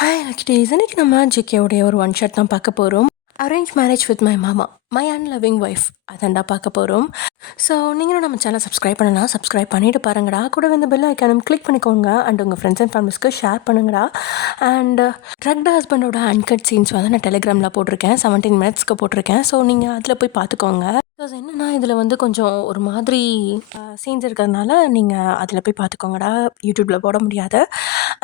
Hi லக்ஷ்மீஸ், இன்னைக்கு நம்ம ஜிகேவுடைய ஒரு ஒன் ஷாட் தான் பார்க்க போகிறோம். அரேஞ்ச் மேரேஜ் வித் மை மாமா, மை அன்லவிங் ஒய்ஃப், அதான்டா பார்க்க போகிறோம். ஸோ நீங்களும் நம்ம சேனல் சப்ஸ்கிரைப் பண்ணலாம், சப்ஸ்கிரைப் பண்ணிவிட்டு பாருங்கடா. கூட இந்த பெல் ஐக்கானும் கிளிக் பண்ணிக்கோங்க அண்ட் உங்கள் ஃப்ரெண்ட்ஸ் அண்ட் ஃபேமிலிஸ்க்கு ஷேர் பண்ணுங்கடா. அண்ட் ட்ரக்ட் ஹஸ்பண்டோட அன்கட் சீன்ஸ் வந்து நான் டெலிகிராமில் போட்டிருக்கேன், 17 மினிட்ஸ்க்கு போட்டிருக்கேன். ஸோ நீங்கள் அதில் போய் பார்த்துக்கோங்க. பிகாஸ் என்னென்னா இதில் வந்து கொஞ்சம் ஒரு மாதிரி சீன்ஸ் இருக்கிறதுனால நீங்கள் அதில் போய் பார்த்துக்கோங்கடா, யூடியூப்பில் போட முடியாது.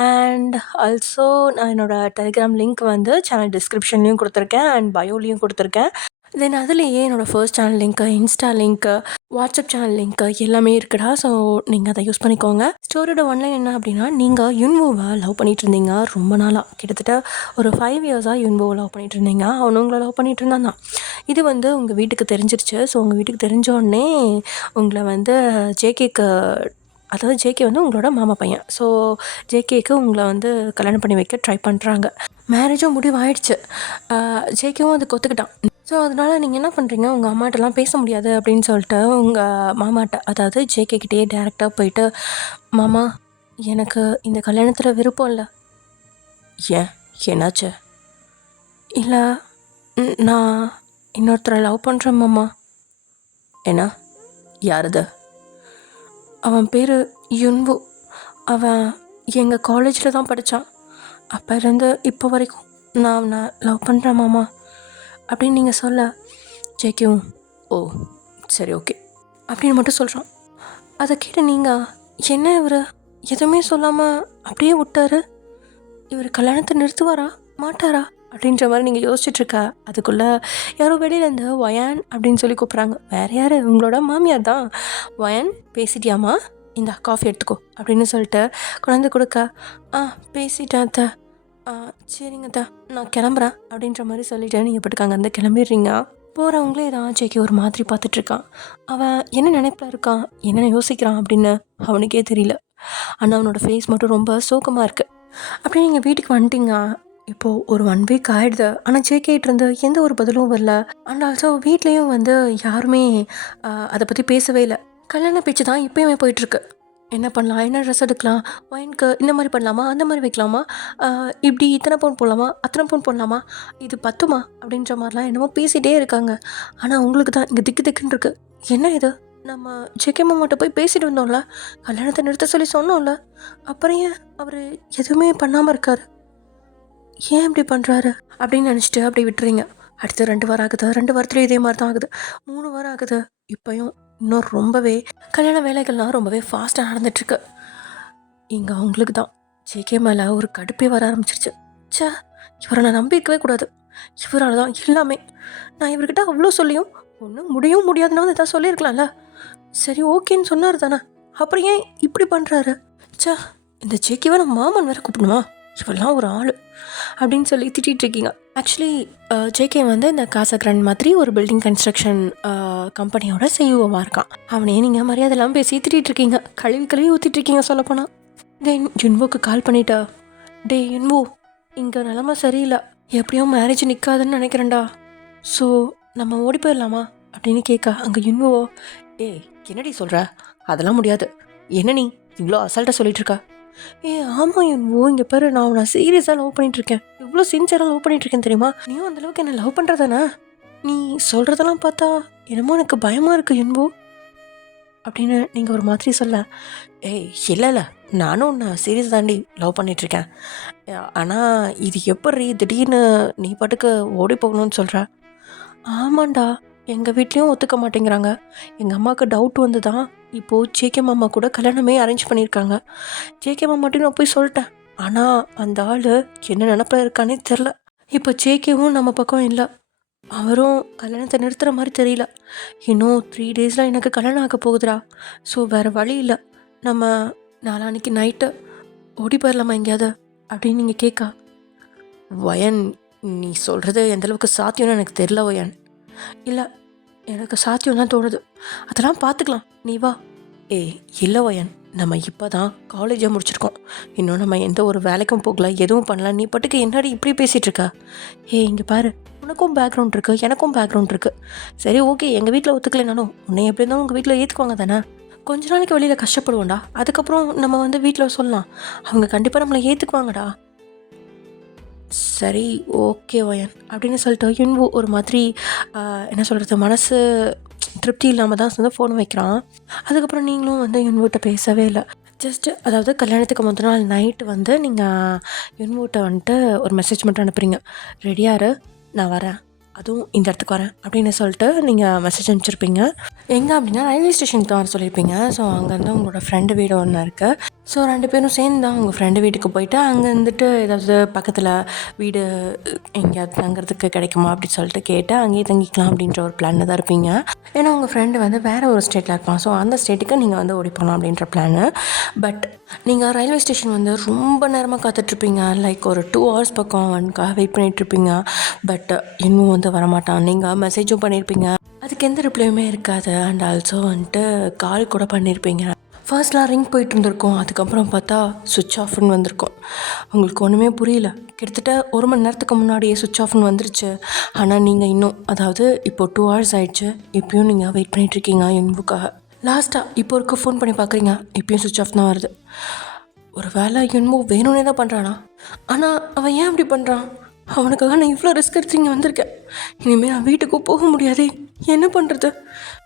அண்ட் ஆல்சோ நான் என்னோடய டெலிகிராம் லிங்க் வந்து சேனல் டிஸ்கிரிப்ஷன்லேயும் கொடுத்துருக்கேன் அண்ட் பயோலையும் கொடுத்துருக்கேன். தென் அதுலேயே என்னோடய first channel link, Insta link, WhatsApp channel link எல்லாமே இருக்குடா. ஸோ நீங்கள் அதை யூஸ் பண்ணிக்கோங்க. ஸ்டோரியோட ஒன்லைன் என்ன அப்படின்னா, நீங்கள் யுன்வோவை லவ் பண்ணிகிட்டு இருந்தீங்க ரொம்ப நாளாக, கிட்டத்தட்ட ஒரு 5 இயர்ஸாக யுன்வோவை லவ் பண்ணிகிட்டு இருந்தீங்க. அவனும் உங்களை லவ் பண்ணிகிட்டு இருந்தான் தான். இது வந்து உங்கள் வீட்டுக்கு தெரிஞ்சிருச்சு. ஸோ உங்கள் வீட்டுக்கு தெரிஞ்சோடனே உங்களை வந்து ஜேகேக்கு, அதாவது ஜேகே வந்து உங்களோட மாமா பையன். ஸோ ஜேகேக்கு உங்களை வந்து கல்யாணம் பண்ணி வைக்க ட்ரை பண்ணுறாங்க. மேரேஜும் முடிவாயிடுச்சு. ஜேகேவும் அதுக்கு ஒத்துக்கிட்டான். ஸோ அதனால் நீங்கள் என்ன பண்ணுறீங்க, உங்கள் அம்மாட்டெல்லாம் பேச முடியாது அப்படின்னு சொல்லிட்டு உங்கள் மாமாட்ட, அதாவது ஜேகேக்கிட்டே டேரெக்டாக போயிட்டு, மாமா எனக்கு இந்த கல்யாணத்தில் விருப்பம் இல்லை. ஏன், என்னாச்சு? இல்லை, நான் இன்னொருத்தரை லவ் பண்ணுறேன் மாமா. என்ன, யாருது? அவன் பேர் யுன்வு. அவன் எங்கள் காலேஜில் தான் படித்தான். அப்போலேருந்து இப்போ வரைக்கும் நான் அவனை லவ் பண்ணுறேன் மாமா அப்படின்னு நீங்கள் சொல்ல, ஜேகேவும் ஓ சரி ஓகே அப்படின்னு மட்டும் சொல்கிறான். அதை கேட்டு நீங்கள், என்ன இவர் எதுவுமே சொல்லாமல் அப்படியே விட்டாரு, இவர் கல்யாணத்தை நிறுத்துவாரா மாட்டாரா அப்படின்ற மாதிரி நீங்கள் யோசிச்சுட்ருக்க. அதுக்குள்ளே யாரோ வெளியிலேருந்து ஒயான் அப்படின்னு சொல்லி கூப்பிட்றாங்க. வேறு யார், உங்களோட மாமியார் தான். ஒயான் பேசிட்டியாமா, இந்த காஃபி எடுத்துக்கோ அப்படின்னு சொல்லிட்டு குழந்தை கொடுக்க, பேசிட்டேன் அத்தை, சரிங்க அத்தை நான் கிளம்புறேன் அப்படின்ற மாதிரி சொல்லிவிட்டு நீங்கள் பட்டுக்காங்க அந்த கிளம்பிடுறீங்க. போகிறவங்களே தான் ஜேகே ஒரு மாதிரி பார்த்துட்ருக்கான். அவன் என்ன நினைப்பில் இருக்கான், என்னென்ன யோசிக்கிறான் அப்படின்னு அவனுக்கே தெரியல. ஆனால் அவனோட ஃபேஸ் மட்டும் ரொம்ப சோகமாக இருக்குது. அப்படியே நீங்கள் வீட்டுக்கு வந்துட்டீங்க. இப்போது ஒரு 1 வீக் ஆகிடுது. ஆனால் ஜேகேட்டிருந்து எந்த ஒரு பதிலும் வரல. அண்ட் ஆல்சோ வீட்லேயும் வந்து யாருமே அதை பற்றி பேசவே இல்லை. கல்யாண பேச்சு தான் இப்போயுமே போயிட்டுருக்கு. என்ன பண்ணலாம், என்ன ட்ரெஸ் எடுக்கலாம், ஒயினுக்கு இந்த மாதிரி பண்ணலாமா, அந்த மாதிரி வைக்கலாமா, இப்படி இத்தனை பவுன் போடலாமா, அத்தனை பவுன் போடலாமா, இது பத்துமா அப்படின்ற மாதிரிலாம் என்னமோ பேசிகிட்டே இருக்காங்க. ஆனால் உங்களுக்கு தான் இங்கே திக்கு திக்குன்னு இருக்குது. என்ன இது, நம்ம ஜேகே மாமாட்ட போய் பேசிட்டு வந்தோம்ல, கல்யாணத்தை நிறுத்த சொல்லி சொன்னோம்ல, அப்புறம் ஏன் அவர் எதுவுமே பண்ணாமல் இருக்கார், ஏன் இப்படி பண்ணுறாரு அப்படின்னு நினச்சிட்டு அப்படி விட்டுறீங்க. அடுத்து 2 வாரம் ஆகுது, 2 வாரத்துலேயும் இதே மாதிரி தான் ஆகுது, 3 வாரம் ஆகுது. இப்போயும் இன்னும் ரொம்பவே கல்யாண வேலைகள்லாம் ரொம்பவே ஃபாஸ்ட்டாக நடந்துட்டுருக்கு. இங்கே அவங்களுக்கு தான் ஜேகே மேலே ஒரு கடுப்பே வர ஆரம்பிச்சிருச்சு. இவரை நான் நம்பிக்கவே கூடாது, இவரால் தான் எல்லாமே. நான் இவர்கிட்ட அவ்வளோ சொல்லியும் ஒன்றும் முடியாதுன்னு வந்து எதாவது சொல்லியிருக்கலாம்ல. சரி ஓகேன்னு சொன்னார் தானே, அப்புறம் ஏன் இப்படி பண்ணுறாரு? இந்த ஜேகேவை நான் மாமன் வேறு கூப்பிடணுமா, இவெல்லாம் ஒரு ஆள் அப்படின்னு சொல்லி திட்டிகிட்ருக்கீங்க. ஆக்சுவலி ஜேகே வந்து இந்த காசக்ரன் மாதிரி ஒரு பில்டிங் கன்ஸ்ட்ரக்ஷன் கம்பெனியோட சிஇஓவாக இருக்கான். அவனையே நீங்கள் மரியாதை எல்லாம் பேசி திட்டிகிட்ருக்கீங்க, கழுவி ஊற்றிட்டுருக்கீங்க சொல்லப்போனால். தென் யுன்வோக்கு கால் பண்ணிட்டா, டே யுன்வோ இங்கே நிலமை சரியில்லை, எப்படியும் மேரேஜ் நிற்காதுன்னு நினைக்கிறேன்டா, ஸோ நம்ம ஓடி போயிடலாமா அப்படின்னு கேட்க, அங்கே யுன்வோ என்னடி சொல்கிற, அதெல்லாம் முடியாது, என்ன நீ இவ்வளோ அசால்ட்டாக சொல்லிட்டு இருக்கா? ஆமாம் யுன்வோ, இங்கே பாரு, நான் சீரியஸாக லவ் பண்ணிகிட்ருக்கேன், இவ்வளோ சின்சியராக லவ் பண்ணிகிட்ருக்கேன் தெரியுமா, நீயும் அந்தளவுக்கு என்ன லவ் பண்ணுறதானே, நீ சொல்கிறதெல்லாம் பார்த்தா என்னமோ எனக்கு பயமாக இருக்குது யுன்வோ அப்படின்னு நீங்கள் ஒரு மாதிரி சொல்ல, இல்லை நானும் உன்னை சீரியஸ் தாண்டி லவ் பண்ணிகிட்ருக்கேன், ஆனால் இது எப்படி திடீர்னு நீ பாட்டுக்கு ஓடி போகணும்னு சொல்கிற? ஆமாண்டா, எங்கள் வீட்லேயும் ஒத்துக்க மாட்டேங்கிறாங்க. எங்கள் அம்மாவுக்கு டவுட் வந்து தான் இப்போது ஜேகே மாமா கூட கல்யாணமே அரேஞ்ச் பண்ணியிருக்காங்க. ஜேகே மாமாட்டையும் நான் போய் சொல்லிட்டேன். ஆனால் அந்த ஆள் என்ன நினப்பில் இருக்கானே தெரில. இப்போ ஜேகேவும் நம்ம பக்கம் இல்லை, அவரும் கல்யாணத்தை நிறுத்துகிற மாதிரி தெரியல. இன்னும் 3 டேஸில் எனக்கு கல்யாணம் ஆக போகுதுடா. ஸோ வேறு வழி இல்லை, நம்ம நாளான்னைக்கு நைட்டு ஓடி போயிடலாமா எங்கேயாவது அப்படின்னு நீங்கள் கேட்க, வயன் நீ சொல்கிறது எந்தளவுக்கு சாத்தியம்னு எனக்கு தெரில வயன். இல்லை, எனக்கு சாத்தியம் தான் தோணுது, அதெல்லாம் பார்த்துக்கலாம், நீ வா. இல்லை வயன், நம்ம இப்போ தான் காலேஜை முடிச்சிருக்கோம், இன்னும் நம்ம எந்த ஒரு வேலைக்கும் போகல, எதுவும் பண்ணல, நீ பாட்டுக்கு என்னடி இப்படி பேசிகிட்டு இருக்கா? இங்கே பாரு, உனக்கும் பேக்ரவுண்ட் இருக்குது, எனக்கும் பேக்ரவுண்ட் இருக்குது. சரி ஓகே, எங்கள் வீட்டில் ஒத்துக்கலைனாலும் உன்னை எப்படி இருந்தாலும் உங்கள் வீட்டில் ஏற்றுக்குவாங்க தானே. கொஞ்ச நாளைக்கு வெளியில் கஷ்டப்படுவோம்டா, அதுக்கப்புறம் நம்ம வந்து வீட்டில் சொல்லலாம், அவங்க கண்டிப்பாக நம்மளை ஏற்றுக்குவாங்கடா. சரி, ஓகே ஒயன் அப்படின்னு சொல்லிட்டு யுன்வு ஒரு மாதிரி என்ன சொல்கிறது, மனசு திருப்தி இல்லாமல் தான் வந்து ஃபோன் வைக்கிறான். அதுக்கப்புறம் நீங்களும் வந்து யுன்வுட்ட பேசவே இல்லை. ஜஸ்ட்டு அதாவது கல்யாணத்துக்கு முதல் நாள் நைட்டு வந்து நீங்கள் யுன்வுட்ட வந்துட்டு ஒரு மெசேஜ் மட்டும் அனுப்புகிறீங்க. ரெடியாரு, நான் வரேன், அதுவும் இந்த இடத்துக்கு வரேன் அப்படின்னு சொல்லிட்டு நீங்கள் மெசேஜ் அனுப்பிச்சிருப்பீங்க. எங்கே அப்படின்னா ரயில்வே ஸ்டேஷனுக்கு தான் வர சொல்லியிருப்பீங்க. ஸோ அங்கேருந்து உங்களோட ஃப்ரெண்டு வீடு ஒன்று இருக்குது. ஸோ 2 பேரும் சேர்ந்து தான் உங்கள் ஃப்ரெண்டு வீட்டுக்கு போயிட்டு அங்கே இருந்துட்டு ஏதாவது பக்கத்தில் வீடு எங்கேயாவது தங்குறதுக்கு கிடைக்குமா அப்படின்னு சொல்லிட்டு கேட்டு அங்கேயே தங்கிக்கலாம் அப்படின்ற ஒரு பிளானில் தான் இருப்பீங்க. ஏன்னா உங்கள் ஃப்ரெண்டு வந்து வேறு ஒரு ஸ்டேட்டில் இருப்பான். ஸோ அந்த ஸ்டேட்டுக்கு நீங்கள் வந்து ஓடி போகலாம் அப்படின்ற பிளானு. பட் நீங்கள் ரயில்வே ஸ்டேஷன் வந்து ரொம்ப நேரமாக காத்துட்ருப்பீங்க. லைக் ஒரு 2 hours பக்கம் அவனுக்காக வெயிட் பண்ணிகிட்ருப்பீங்க. பட் இன்னும் வந்து வரமாட்டான். நீங்கள் மெசேஜும் பண்ணியிருப்பீங்க, அதுக்கு எந்த ரிப்ளையுமே இருக்காது. அண்ட் ஆல்சோ வந்துட்டு கால் கூட பண்ணியிருப்பீங்க. ஃபர்ஸ்ட்லாம் ரிங் போயிட்டு இருந்திருக்கும், அதுக்கப்புறம் பார்த்தா சுவிட்ச் ஆஃப்னு வந்திருக்கும். உங்களுக்கு ஒன்றுமே புரியல. கிட்டத்தட்ட 1 மணி நேரத்துக்கு முன்னாடியே சுவிட்ச் ஆஃப்னு வந்துருச்சு. ஆனால் நீங்கள் இன்னும், அதாவது இப்போது 2 hours ஆகிடுச்சு, இப்போயும் நீங்கள் வெயிட் பண்ணிகிட்ருக்கீங்க யுன்வுக்காக. லாஸ்ட்டாக இப்போ இருக்க ஃபோன் பண்ணி பார்க்குறீங்க, இப்போயும் சுவிட்ச் ஆஃப் தான் வருது. ஒரு வேளை யுன்வு வேணும்னே தான் பண்ணுறானா? ஆனால் அவன் ஏன் அப்படி பண்ணுறான்? அவனுக்காக நான் இவ்வளோ ரிஸ்க் எடுத்து இங்கே வந்திருக்கேன். இனிமேல் நான் வீட்டுக்கும் போக முடியாதே, என்ன பண்ணுறது?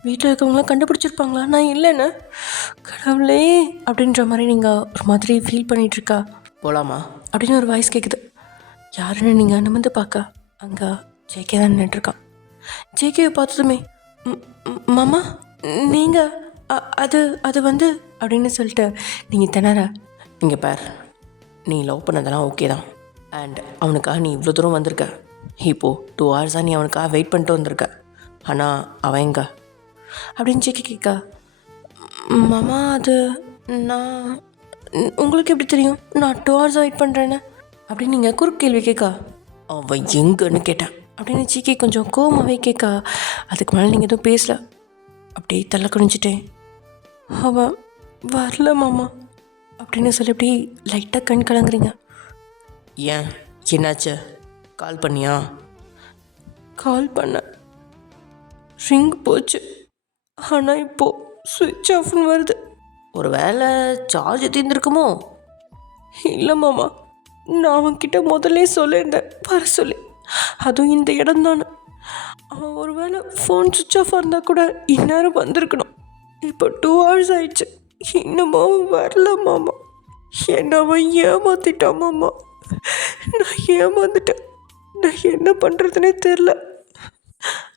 வீட்டில் இருக்கவங்களாம் கண்டுபிடிச்சிருப்பாங்களா நான் இல்லைன்னு? கடவுளே அப்படின்ற மாதிரி நீங்கள் ஒரு மாதிரி ஃபீல் பண்ணிகிட்ருக்கா. போகலாமா அப்படின்னு ஒரு வாய்ஸ் கேட்குது. யாருன்னு நீங்கள் நிமிர்ந்து பார்க்க அங்கே ஜேகே தான் நின்றுட்டுருக்கான். ஜேகேவை பார்த்ததுமே மாமா நீங்கள் அது அது வந்து அப்படின்னு சொல்லிட்டு நீங்கள் திணற. இங்கே பார், நீ லவ் பண்ணதெல்லாம் ஓகே தான். அண்ட் அவனுக்காக நீ இவ்வளோ தூரம் வந்திருக்க. இப்போது 2 hours நீ அவனுக்காக வெயிட் பண்ணிட்டு வந்திருக்க. ஆனால் அவன் எங்க அப்படின்னு கேட்க, மாமா அது நான், உங்களுக்கு எப்படி தெரியும் நான் 2 hours வெயிட் பண்ணுறேன்னு அப்படின்னு நீங்கள் குறுக்கு கேள்வி கேட்க, அவன் எங்கன்னு கேட்டேன் அப்படின்னு ஜிகே கொஞ்சம் கோவமாகவே கேட்க. அதுக்கு மேலே நீங்கள் எதுவும் பேசல, அப்படியே தள்ள குனிஞ்சிட்டேன். அவன் வரல மாமா அப்படின்னு சொல்லி அப்படி லைட்டாக கண் கலங்குறீங்க. ஏன், என்னாச்சு? கால் பண்ணியா? கால் பண்ண, ரிங் போச்சு, ஆனால் இப்போது சுவிட்ச் ஆஃப்னு வருது. ஒரு வேளை சார்ஜ் தீர்ந்துருக்குமோ? இல்லை மாமா, நான் அவன்கிட்ட முதல்ல சொல்லியிருந்தேன் வர சொல்லி, அதுவும் இந்த இடம் தானே. அவன் ஒரு வேளை ஃபோன் சுவிட்ச் ஆஃப் இருந்தால் கூட இந்நேரம் வந்திருக்கணும். இப்போ 2 hours ஆயிடுச்சு, இன்னமும் வரல மாமா. என்ன அவன் ஏமாத்திட்டான் மாமா, நான் ஏமாந்துட்டேன், நான் என்ன பண்ணுறதுனே தெரில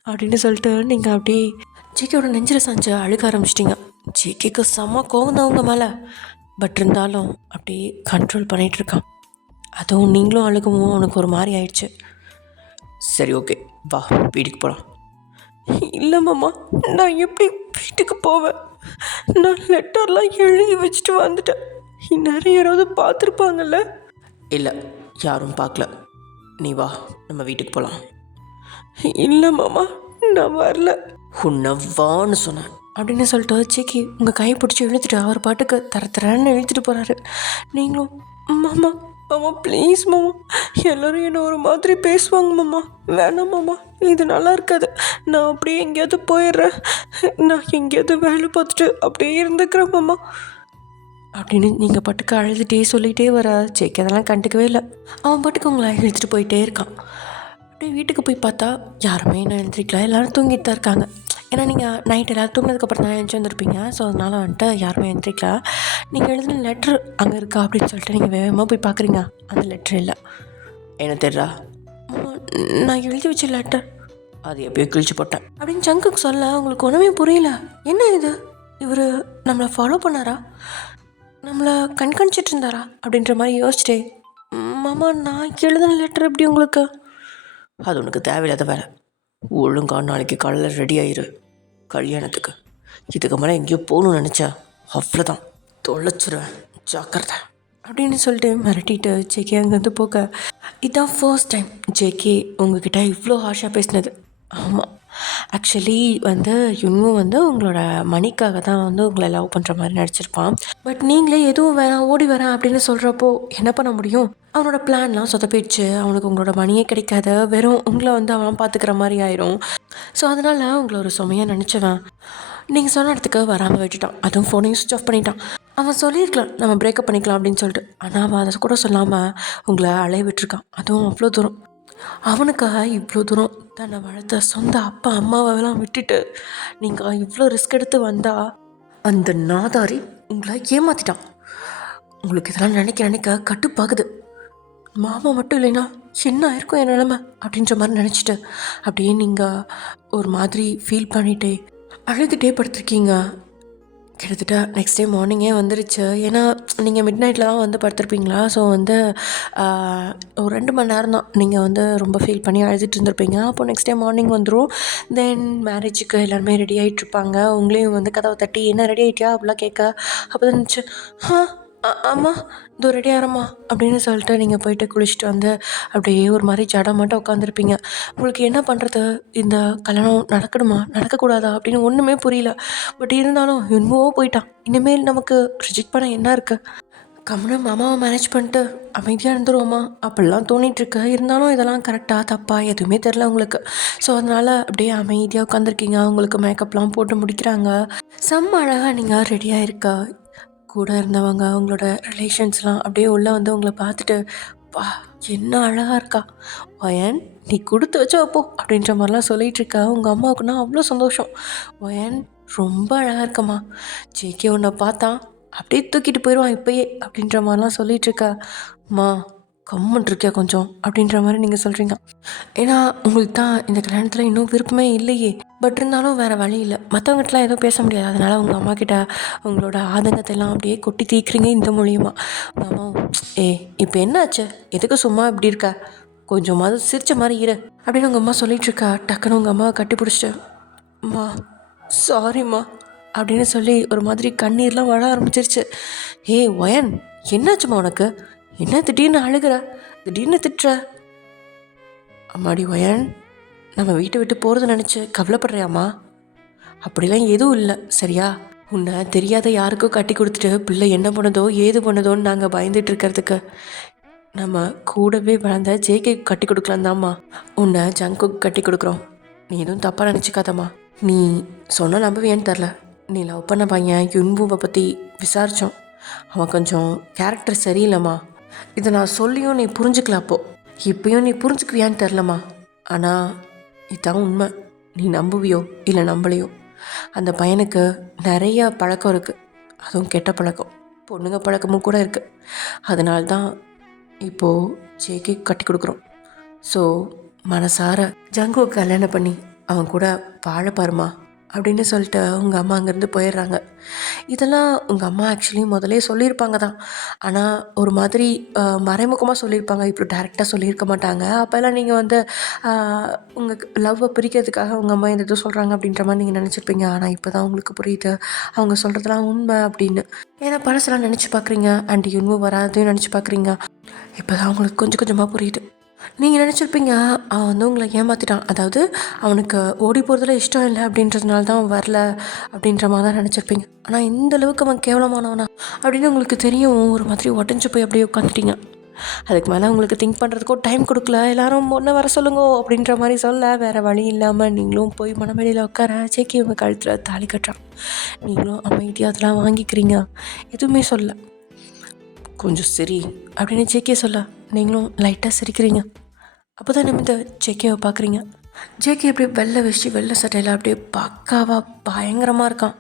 அப்படின்னு சொல்லிட்டு நீங்கள் அப்படியே ஜேகேயோட நெஞ்சில் சாஞ்சு அழுக ஆரம்பிச்சிட்டிங்க. ஜேகேக்கு செம்ம கோவம் தான் அவங்க மேலே. பட் இருந்தாலும் அப்படியே கண்ட்ரோல் பண்ணிகிட்ருக்கான். அதுவும் நீங்களும் அழுகவும் அவனுக்கு ஒரு மாதிரி ஆயிடுச்சு. சரி, ஓகே, வா வீட்டுக்கு போகலாம். இல்லை மாமா, நான் எப்படி வீட்டுக்கு போவேன்? நான் லெட்டர்லாம் எழுதி வச்சுட்டு வந்துட்டேன். இந்நேரம் யாராவது பார்த்துருப்பாங்கல்ல? இல்லை, யாரும் பார்க்கல. நீ வா, நம்ம வீட்டுக்கு போகலாம். இல்லை மாமா, நான் வரல. உன்னை வான்னு சொன்னேன் அப்படின்னு சொல்லிட்டு ஜேகே உங்கள் கையை பிடிச்சி இழுத்துட்டு அவர் பாட்டுக்கு தரன்னு இழுத்துட்டு போகிறாரு. நீங்களும் மாமா மாமா ப்ளீஸ் மாமா, எல்லோரும் என்ன ஒரு மாதிரி பேசுவாங்க மாமா, வேணாம் மாமா, இது நல்லா இருக்காது, நான் அப்படியே எங்கேயாவது போயிடுறேன், நான் எங்கேயாவது வேலை பார்த்துட்டு அப்படியே இருந்துக்கிறேன் மாமா அப்படின்னு நீங்கள் பாட்டுக்கு அழுதுகிட்டே சொல்லிகிட்டே வர. ஜேகே அதெல்லாம் கண்டுக்கவே இல்லை. அவன் பாட்டுக்கு உங்களை இழுத்துட்டு போயிட்டே இருக்கான். அப்படியே வீட்டுக்கு போய் பார்த்தா யாருமே என்ன எழுந்திரிக்கலாம், எல்லோரும் தூங்கிட்டு தான் இருக்காங்க. ஏன்னா நீங்கள் நைட் எல்லோரும் தூங்கினதுக்கப்புறம் தான் எழுந்து வந்துருப்பீங்க. ஸோ அதனால் வந்துட்டு யாருமே எழுந்திரிக்கலாம். நீங்கள் எழுதின லெட்ரு அங்கே இருக்கா அப்படின்னு சொல்லிட்டு நீங்கள் வேகமாக போய் பார்க்குறீங்க. அந்த லெட்ரு இல்லை. என்ன தெரியா, நான் எழுதி வச்ச லெட்டர் அது எப்போயோ கிழிச்சு போட்டேன் அப்படின்னு சங்குக்கு சொல்ல உங்களுக்கு ஒன்றுமே புரியல. என்ன இது, இவர் நம்மளை ஃபாலோ பண்ணாரா, நம்மளை கண்காணிச்சிட்டு இருந்தாரா அப்படின்ற மாதிரி யோசிச்சிட்டே, மாமா நான் எழுதின லெட்டர் எப்படி உங்களுக்கு? அது உனக்கு தேவையில்லாத வேலை. ஒழுங்கா நாளைக்கு காலையில் ரெடி ஆயிரு கல்யாணத்துக்கு. இதுக்கு மேலே எங்கேயோ போகணும்னு நினச்சா அவ்வளோதான், தொலைச்சிருவேன், ஜாக்கிரதை அப்படின்னு சொல்லிட்டு மிரட்டிட்டு ஜேகே அங்கேருந்து போக. இதான் ஃபர்ஸ்ட் டைம் ஜேகே உங்ககிட்ட இவ்வளோ ஹார்ஷாக பேசினது. ஆமாம், ஆக்சுவலி வந்து யுன்வு வந்து உங்களோட மணிக்காக தான் வந்து உங்களை லவ் பண்ணுற மாதிரி நடிச்சிருப்பான். பட் நீங்களே எதுவும் வேணாம் ஓடி வரேன் அப்படின்னு சொல்கிறப்போ என்ன பண்ண முடியும்? அவனோட பிளான்லாம் சொதப்பிடுச்சு. அவனுக்கு உங்களோட மணியே கிடைக்காத, வெறும் உங்களை வந்து அவன் பார்த்துக்கிற மாதிரி ஆயிரும். ஸோ அதனால் உங்களை ஒரு சுமையாக நினச்சவன் நீங்கள் சொன்ன இடத்துக்கு வராமல் விட்டுட்டான். அதுவும் ஃபோனையும் சுவிட்ச் ஆஃப் பண்ணிட்டான். அவன் சொல்லியிருக்கலாம் நம்ம பிரேக்கப் பண்ணிக்கலாம் அப்படின்னு சொல்லிட்டு. ஆனால் அவன் அதை கூட சொல்லாமல் உங்களை அலைய விட்டுருக்கான். அதுவும் அவ்வளோ தூரம். அவனுக்காக இவ்வளோ தூரம் தன்னை வளர்த்த சொந்த அப்பா அம்மாவெல்லாம் விட்டுட்டு நீங்கள் இவ்வளோ ரிஸ்க் எடுத்து வந்தால் அந்த நாதாரி உங்களை ஏமாற்றிட்டான். உங்களுக்கு இதெல்லாம் நினைக்க நினைக்க கட்டுப்பாகுது. மாமா மட்டும் இல்லைன்னா என்ன ஆயிருக்கும் என் நிலமை அப்படின்ற மாதிரி நினச்சிட்டு அப்படியே நீங்கள் ஒரு மாதிரி ஃபீல் பண்ணிகிட்டே அழுதுகிட்டே படுத்திருக்கீங்க. கிட்டத்தட்ட நெக்ஸ்ட் டே மார்னிங்கே வந்துருச்சு. ஏன்னா நீங்கள் மிட் நைட்டில் தான் வந்து படுத்திருப்பீங்களா. ஸோ வந்து ஒரு 2 மணி நேரம் தான் நீங்கள் வந்து ரொம்ப ஃபீல் பண்ணி அழுதுட்டு இருந்திருப்பீங்க. அப்போ நெக்ஸ்ட் டே மார்னிங் வந்துடும். தென் மேரேஜுக்கு எல்லாருமே ரெடி ஆகிட்ருப்பாங்க. உங்களையும் வந்து கதவை தட்டி என்ன ரெடி ஆகிட்டியா அப்படிலாம் கேட்க, அப்போ தான் இருந்துச்சு ஆமாம் இதோ ரெடி ஆகிறம்மா அப்படின்னு சொல்லிட்டு நீங்கள் போயிட்டு குளிச்சுட்டு வந்து அப்படியே ஒரு மாதிரி ஜடை மட்டும் உட்காந்துருப்பீங்க. உங்களுக்கு என்ன பண்ணுறது, இந்த கல்யாணம் நடக்கணுமா நடக்கக்கூடாதா அப்படின்னு ஒன்றுமே புரியல. பட் இருந்தாலும் என்னவோ போயிட்டான். இனிமேல் நமக்கு ரிஜெக்ட் பண்ண என்ன இருக்குது, கம்முன்னு மாமாவை மேனேஜ் பண்ணிட்டு அமைதியாக இருந்துருவோமா அப்படிலாம் தோணிகிட்ருக்கு. இருந்தாலும் இதெல்லாம் கரெக்டாக தப்பா எதுவுமே தெரில உங்களுக்கு. ஸோ அதனால் அப்படியே அமைதியாக உட்காந்துருக்கீங்க. உங்களுக்கு மேக்கப்லாம் போட்டு முடிக்கிறாங்க. செம்ம அழகாக நீங்கள் ரெடியாக இருக்கா. கூட இருந்தவங்க அவங்களோட ரிலேஷன்ஸ்லாம் அப்படியே உள்ளே வந்து உங்களை பார்த்துட்டு வா என்ன அழகாக இருக்கா ஒயன், நீ கொடுத்து வச்ச அப்போ அப்படின்ற மாதிரிலாம் சொல்லிகிட்ருக்கா. உங்கள் அம்மாவுக்குன்னா அவ்வளோ சந்தோஷம். ஒயன் ரொம்ப அழகாக இருக்கம்மா, ஜேகே உன்னை பார்த்தா அப்படியே தூக்கிட்டு போயிடுவான் இப்போயே அப்படின்ற மாதிரிலாம் சொல்லிகிட்ருக்கா. அம்மா கம்முன் இருக்கியா கொஞ்சம் அப்படின்ற மாதிரி நீங்கள் சொல்கிறீங்க. ஏன்னா உங்களுக்கு தான் இந்த கல்யாணத்தில் இன்னும் விருப்பமே இல்லையே. பட் இருந்தாலும் வேறு வழி இல்லை, மற்றவங்ககிட்டலாம் எதுவும் பேச முடியாது. அதனால் உங்கள் அம்மா கிட்ட உங்களோட ஆதங்கத்தை எல்லாம் அப்படியே கொட்டி தீக்குறீங்க இந்த மூலியமாக. உங்கள் அம்மா இப்போ என்னாச்சு, எதுக்கு சும்மா இப்படி இருக்க, கொஞ்சமாவது சிரிச்ச மாதிரி இரு அப்படின்னு உங்கள் அம்மா சொல்லிகிட்ருக்கா. டக்குன்னு உங்கள் அம்மாவை கட்டி பிடிச்சிட்டு அம்மா சாரிம்மா அப்படின்னு சொல்லி ஒரு மாதிரி கண்ணீர்லாம் வர ஆரம்பிச்சிருச்சு. ஒயன் என்னாச்சும்மா உனக்கு, என்ன திடீர்னு அழுகிற, திடீர்னு திட்டுற. அம்மாடி ஒயன், நம்ம வீட்டை விட்டு போகிறது நினச்சி கவலைப்படுறியாம்மா, அப்படிலாம் எதுவும் இல்லை சரியா. உன்னை தெரியாத யாருக்கும் கட்டி கொடுத்துட்டு பிள்ளை என்ன பண்ணுதோ ஏது பண்ணுதோன்னு நாங்கள் பயந்துட்டு இருக்கிறதுக்கு நம்ம கூடவே வளர்ந்த ஜேகே கட்டி கொடுக்கலாம் தாம்மா உன்னை ஜங்குக்கு கட்டி கொடுக்குறோம். நீ எதுவும் தப்பாக நினச்சிக்காதம்மா. நீ சொன்ன நம்புவியான்னு தெரில, நீ லவ் பண்ண பையன் யுன்புவை பற்றி விசாரித்தோம். அவன் கொஞ்சம் கேரக்டர் சரியில்லைம்மா. இதை நான் சொல்லியும் நீ புரிஞ்சுக்கல, அப்போது இப்போயும் நீ புரிஞ்சுக்குவியான்னு தெரிலம்மா. ஆனால் இதுதான் உண்மை. நீ நம்புவியோ இல்லை நம்பலையோ, அந்த பையனுக்கு நிறைய பழக்கம் இருக்குது, அதுவும் கெட்ட பழக்கம், பொண்ணுங்க பழக்கமும் கூட இருக்குது. அதனால தான் இப்போது ஜேகே கட்டி கொடுக்குறோம். ஸோ மனசார ஜங்குவை கல்யாணம் பண்ணி அவன் கூட வாழ பாருமா அப்படின்னு சொல்லிட்டு உங்கள் அம்மா அங்கேருந்து போயிடுறாங்க. இதெல்லாம் உங்கள் அம்மா ஆக்சுவலி முதலே சொல்லியிருப்பாங்க தான், ஆனால் ஒரு மாதிரி மறைமுகமாக சொல்லியிருப்பாங்க, இப்படி டேரெக்டாக சொல்லியிருக்க மாட்டாங்க. அப்போல்லாம் நீங்கள் வந்து உங்கள் லவ்வை பிரிக்கிறதுக்காக உங்கள் அம்மா எந்த இதுவும் சொல்கிறாங்க அப்படின்ற மாதிரி நீங்கள் நினச்சிருப்பீங்க. ஆனால் இப்போ தான் உங்களுக்கு புரியுது அவங்க சொல்கிறதுலாம் உண்மை அப்படின்னு. ஏன்னா பழசெல்லாம் நினச்சி பார்க்குறீங்க, அண்ட் இன்னும் வராதையும் நினச்சி பார்க்குறீங்க. இப்போ தான் உங்களுக்கு கொஞ்சம் கொஞ்சமாக புரியுது. நீங்கள் நினச்சிருப்பீங்க அவன் வந்து உங்களை ஏமாற்றிட்டான், அதாவது அவனுக்கு ஓடி போகிறதுல இஷ்டம் இல்லை அப்படின்றதுனால தான் அவன் வரல அப்படின்ற மாதிரி தான் நினச்சிருப்பீங்க. ஆனால் இந்த அளவுக்கு அவன் கேவலமானவனா அப்படின்னு உங்களுக்கு தெரியும். ஒரு மாதிரி உடஞ்சி போய் அப்படியே உட்காந்துட்டீங்க. அதுக்கு மேலே உங்களுக்கு திங்க் பண்ணுறதுக்கும் டைம் கொடுக்கல. எல்லோரும் ஒன்று வர சொல்லுங்கோ அப்படின்ற மாதிரி சொல்ல வேறு வழி இல்லாமல் நீங்களும் போய் மனமேடையில் உட்கார ஜேகே உங்கள் கழுத்தில் தாலி கட்டுறான். நீங்களும் அமைதியாக அதெல்லாம் வாங்கிக்கிறீங்க, எதுவுமே சொல்ல. கொஞ்சம் சரி அப்படின்னு ஜேகே சொல்ல நீங்களும் லைட்டாக சிரிக்கிறீங்க. அப்போ தான் நம்ம இந்த ஜேகேவை பார்க்குறீங்க. ஜேகே அப்படியே வெள்ளை வச்சு வெள்ளை சட்டையில் அப்படியே பக்காவாக பயங்கரமாக இருக்கான்.